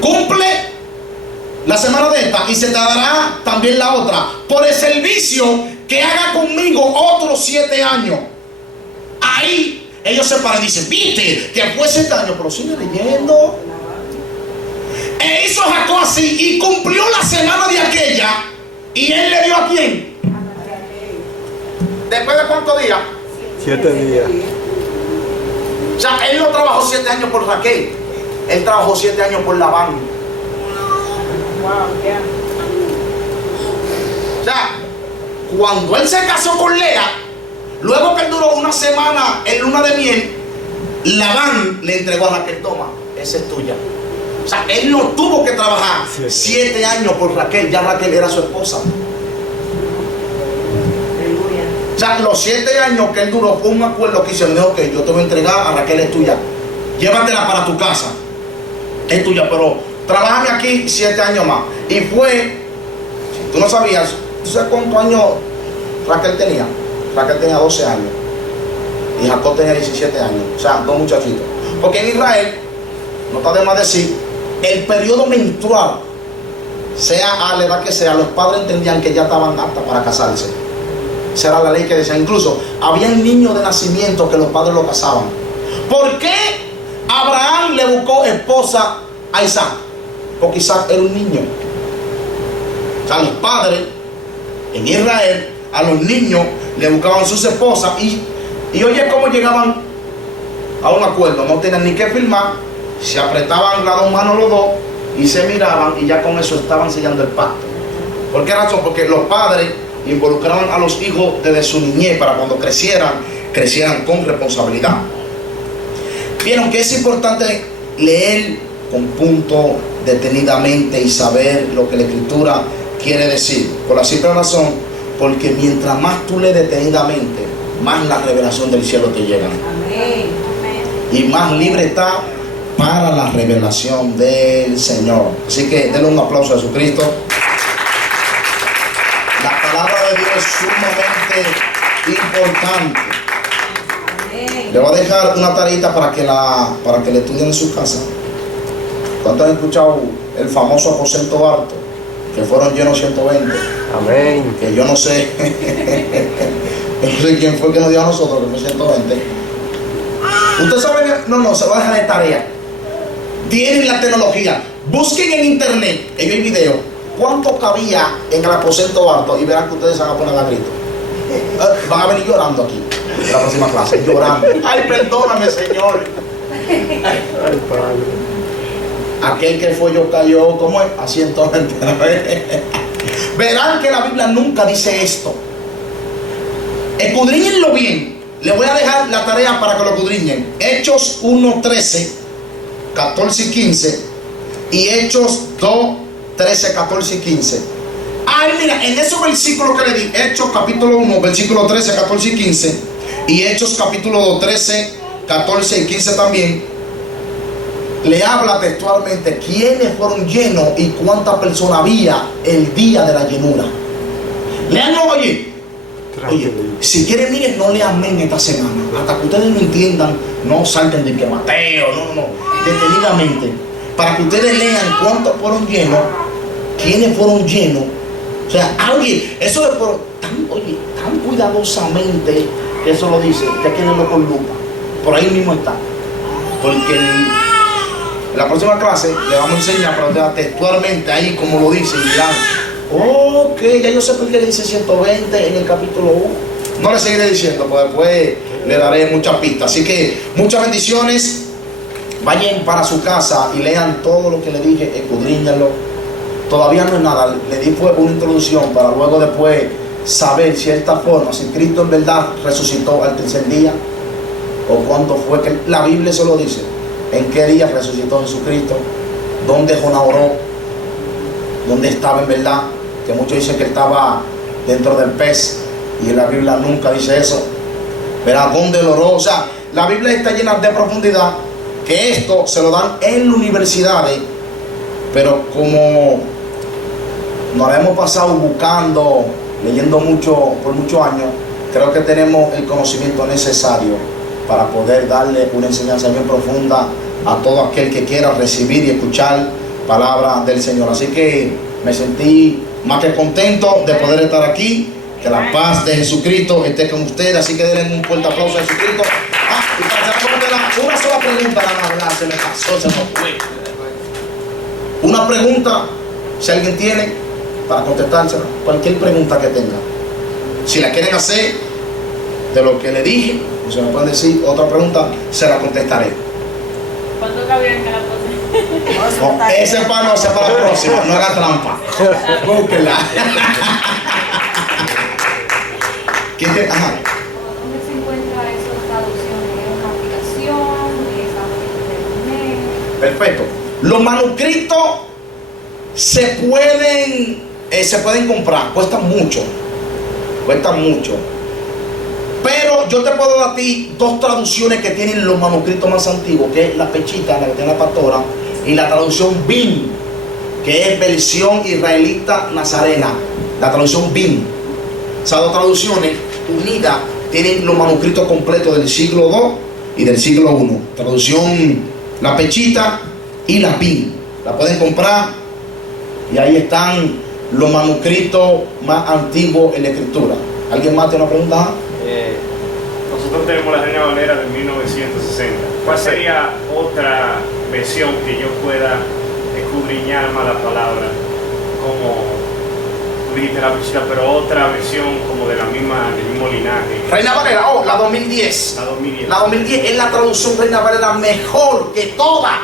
Cumple la semana de esta y se te dará también la otra, por el servicio que haga conmigo otros 7 años. Ahí ellos se paran y dicen: viste que fue 7 años, pero sigue leyendo. E hizo Jacob así y cumplió la semana de aquella. Y él le dio a quién. ¿Después de cuántos días? 7 días. O sea, él no trabajó 7 años por Raquel, él trabajó 7 años por Labán. O sea, cuando él se casó con Lea, luego que él duró una semana en luna de miel, Labán le entregó a Raquel: toma, esa es tuya. O sea, él no tuvo que trabajar 7 años por Raquel, ya Raquel era su esposa. O sea, los 7 años que él duró fue un acuerdo que hicieron: ok, yo te voy a entregar, a Raquel es tuya, llévatela para tu casa, es tuya, pero trabájame aquí 7 años más. Y fue, si tú no sabías, ¿tú sabes cuántos años Raquel tenía? Raquel tenía 12 años y Jacob tenía 17 años, o sea, 2 muchachitos. Porque en Israel, no está de más decir, el periodo menstrual, sea a la edad que sea, los padres entendían que ya estaban aptas para casarse. Esa era la ley que decía. Incluso habían niños de nacimiento que los padres lo casaban. ¿Por qué Abraham le buscó esposa a Isaac? Porque Isaac era un niño. O sea, los padres en Israel a los niños le buscaban sus esposas y oye cómo llegaban a un acuerdo. No tenían ni que firmar, se apretaban las 2 manos los dos y se miraban, y ya con eso estaban sellando el pacto. ¿Por qué razón? Porque los padres involucraban a los hijos desde su niñez para cuando crecieran con responsabilidad. Vieron que es importante leer con punto, detenidamente, y saber lo que la Escritura quiere decir, por la simple razón, porque mientras más tú lees detenidamente, más la revelación del cielo te llega. Amén. Y más libre está para la revelación del Señor. Así que denle un aplauso a Jesucristo. La palabra de Dios es sumamente importante. Amén. Le voy a dejar una tarita para que le estudien en su casa. ¿Cuántos han escuchado el famoso aposento alto? Que fueron llenos 120. Amén. Que yo no sé. Yo no sé quién fue que nos dio a nosotros que fue 120. Usted sabe que no, se va a dejar de tarea. Tienen la tecnología. Busquen en internet, en el video, cuánto cabía en el aposento alto y verán que ustedes se van a poner a grito. Van a venir llorando aquí en la próxima clase, llorando. Ay, perdóname, Señor. Ay, Padre. Aquel que fue yo cayó, ¿cómo es? A 120. Verán que la Biblia nunca dice esto. Escudriñenlo bien. Les voy a dejar la tarea para que lo escudriñen. Hechos 1:13, 14 y 15. Y Hechos 2:13, 14 y 15. Ay, mira, en esos versículos que le di, Hechos capítulo 1, versículo 13, 14 y 15. Y Hechos capítulo 2, 13, 14 y 15 también. Le habla textualmente quiénes fueron llenos y cuántas personas había el día de la llenura. Leanlo, oye. Oye, si quieren, miren, no le amén esta semana. Hasta que ustedes no entiendan, no salten de que Mateo, no. Detenidamente. Para que ustedes lean cuántos fueron llenos, quiénes fueron llenos. O sea, alguien, eso es tan cuidadosamente que eso lo dice, que hay que leerlo con lupa. Por ahí mismo está. Porque en la próxima clase le vamos a enseñar, pero textualmente ahí como lo dice, y dirán, ok, ya yo sé por qué dice 120 en el capítulo 1. No le seguiré diciendo, pues después le daré muchas pistas. Así que muchas bendiciones. Vayan para su casa y lean todo lo que le dije, escudriñanlo. Todavía no es nada, le di fue una introducción para luego después saber cierta forma si Cristo en verdad resucitó al tercer día o cuándo fue que la Biblia se lo dice. ¿En qué día resucitó Jesucristo? ¿Dónde Jonás oró? ¿Dónde estaba en verdad? Que muchos dicen que estaba dentro del pez y en la Biblia nunca dice eso. Verá dónde él oró. O sea, la Biblia está llena de profundidad, que esto se lo dan en las universidades, pero como nos la hemos pasado buscando, leyendo mucho por muchos años, creo que tenemos el conocimiento necesario para poder darle una enseñanza bien profunda a todo aquel que quiera recibir y escuchar palabra del Señor. Así que me sentí más que contento de poder estar aquí. Que la paz de Jesucristo esté con ustedes. Así que denle un fuerte aplauso a Jesucristo. Y para responder una sola pregunta, la se me pasó, se me fue. Una pregunta, si alguien tiene, para contestársela, cualquier pregunta que tenga. Si la quieren hacer de lo que le dije, o se me pueden decir otra pregunta, se la contestaré. ¿Cuánto cabía en cada cosa? No, ese para no, ese para la próxima, no haga trampa. Búsquela. ¿Quién te? Ajá. ¿Dónde se encuentra esas traducciones? ¿Es una aplicación? ¿Es algo de internet? Perfecto. Los manuscritos se pueden comprar, cuestan mucho. Pero yo te puedo dar a ti dos traducciones que tienen los manuscritos más antiguos, que es la Pechita, la que tiene la pastora, y la traducción BIM, que es versión israelita nazarena, la traducción BIM. Esas dos traducciones unidas tienen los manuscritos completos del siglo II y del siglo I. Traducción la Pechita y la BIM. La pueden comprar y ahí están los manuscritos más antiguos en la escritura. ¿Alguien más tiene una pregunta? Nosotros tenemos la Reina Valera de 1960. ¿Cuál sería otra versión que yo pueda escudriñar más la palabra? Como tú dijiste la Pechita, pero otra versión como del mismo linaje. Reina Valera, la 2010. La 2010. La 2010 es la traducción Reina Valera mejor que toda,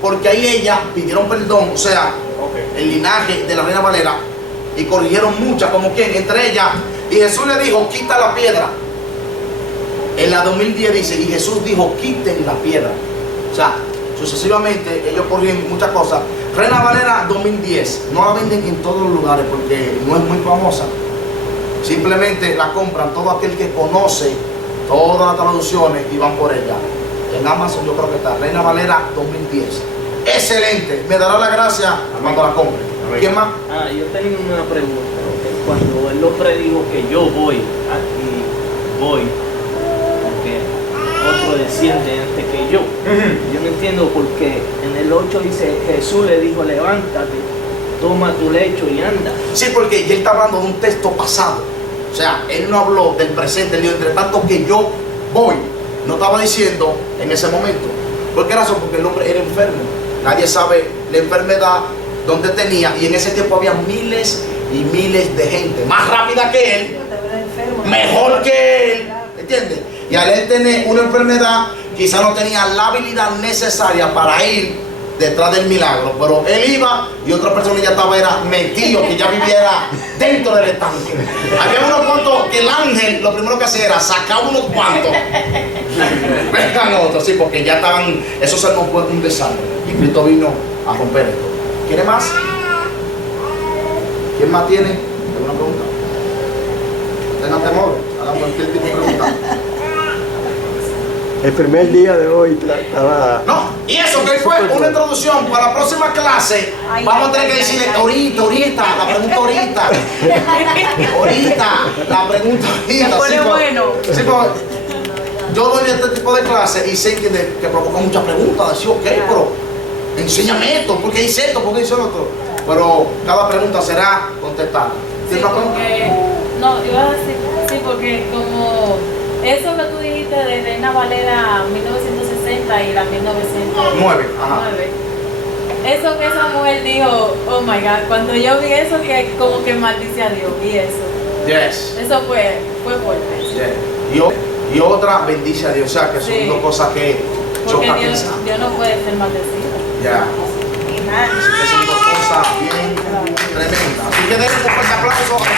porque ahí ellas pidieron perdón, o sea, el linaje de la Reina Valera, y corrigieron muchas, como quien, entre ellas, y Jesús le dijo, quita la piedra. En la 2010 dice, y Jesús dijo, quiten la piedra. O sea, sucesivamente ellos corrigen muchas cosas. Reina Valera 2010, no la venden en todos los lugares porque no es muy famosa. Simplemente la compran todo aquel que conoce todas las traducciones y van por ella. En Amazon yo creo que está, Reina Valera 2010. Excelente, me dará la gracia cuando la compre. ¿Quién más? Yo tengo una pregunta. Cuando el hombre dijo que yo voy, y voy, porque otro desciende antes que yo. Yo no entiendo por qué. En el 8 dice, Jesús le dijo, levántate, toma tu lecho y anda. Sí, porque él está hablando de un texto pasado. O sea, él no habló del presente, él dijo, entre tanto que yo voy. No estaba diciendo en ese momento. ¿Por qué razón? Porque el hombre era enfermo. Nadie sabe la enfermedad, dónde tenía, y en ese tiempo había miles y miles de gente, más rápida que él, mejor que él, ¿entiendes? Y al él tener una enfermedad, quizás no tenía la habilidad necesaria para ir detrás del milagro, pero él iba y otra persona ya estaba era metido, que ya viviera dentro del estanque. Había unos cuantos que el ángel lo primero que hacía era sacar unos cuantos, vengan otros, sí, porque ya estaban, eso se nos fue un desastre y Cristo vino a romper esto. ¿Quiere más? ¿Quién más tiene alguna pregunta? Tengan temor, hagan cualquier tipo de pregunta. El primer día de hoy estaba... No. Y eso que fue una introducción para la próxima clase. Vamos a tener que decirle ahorita, la pregunta ahorita. La pregunta ahorita. Se pone bueno. Sí, pues, yo doy este tipo de clases y sé que provoca muchas preguntas. Decir, ok, pero enséñame esto, ¿por qué hice esto? ¿Por qué hice lo otro? Pero cada pregunta será contestada. Sí, porque, no, iba a decir, sí, porque como eso que tú dijiste de Reina Valera 1960 y la 1909, eso que esa mujer dijo, oh my God, cuando yo vi eso que como que maldice a Dios y eso. Yes. Eso fue fuerte. Yes. Y otra bendice a Dios, o sea que son dos cosas que porque chocan. Dios no puede ser maldecido. Ya. Son dos cosas bien tremendas. Así que denle un fuerte aplauso a los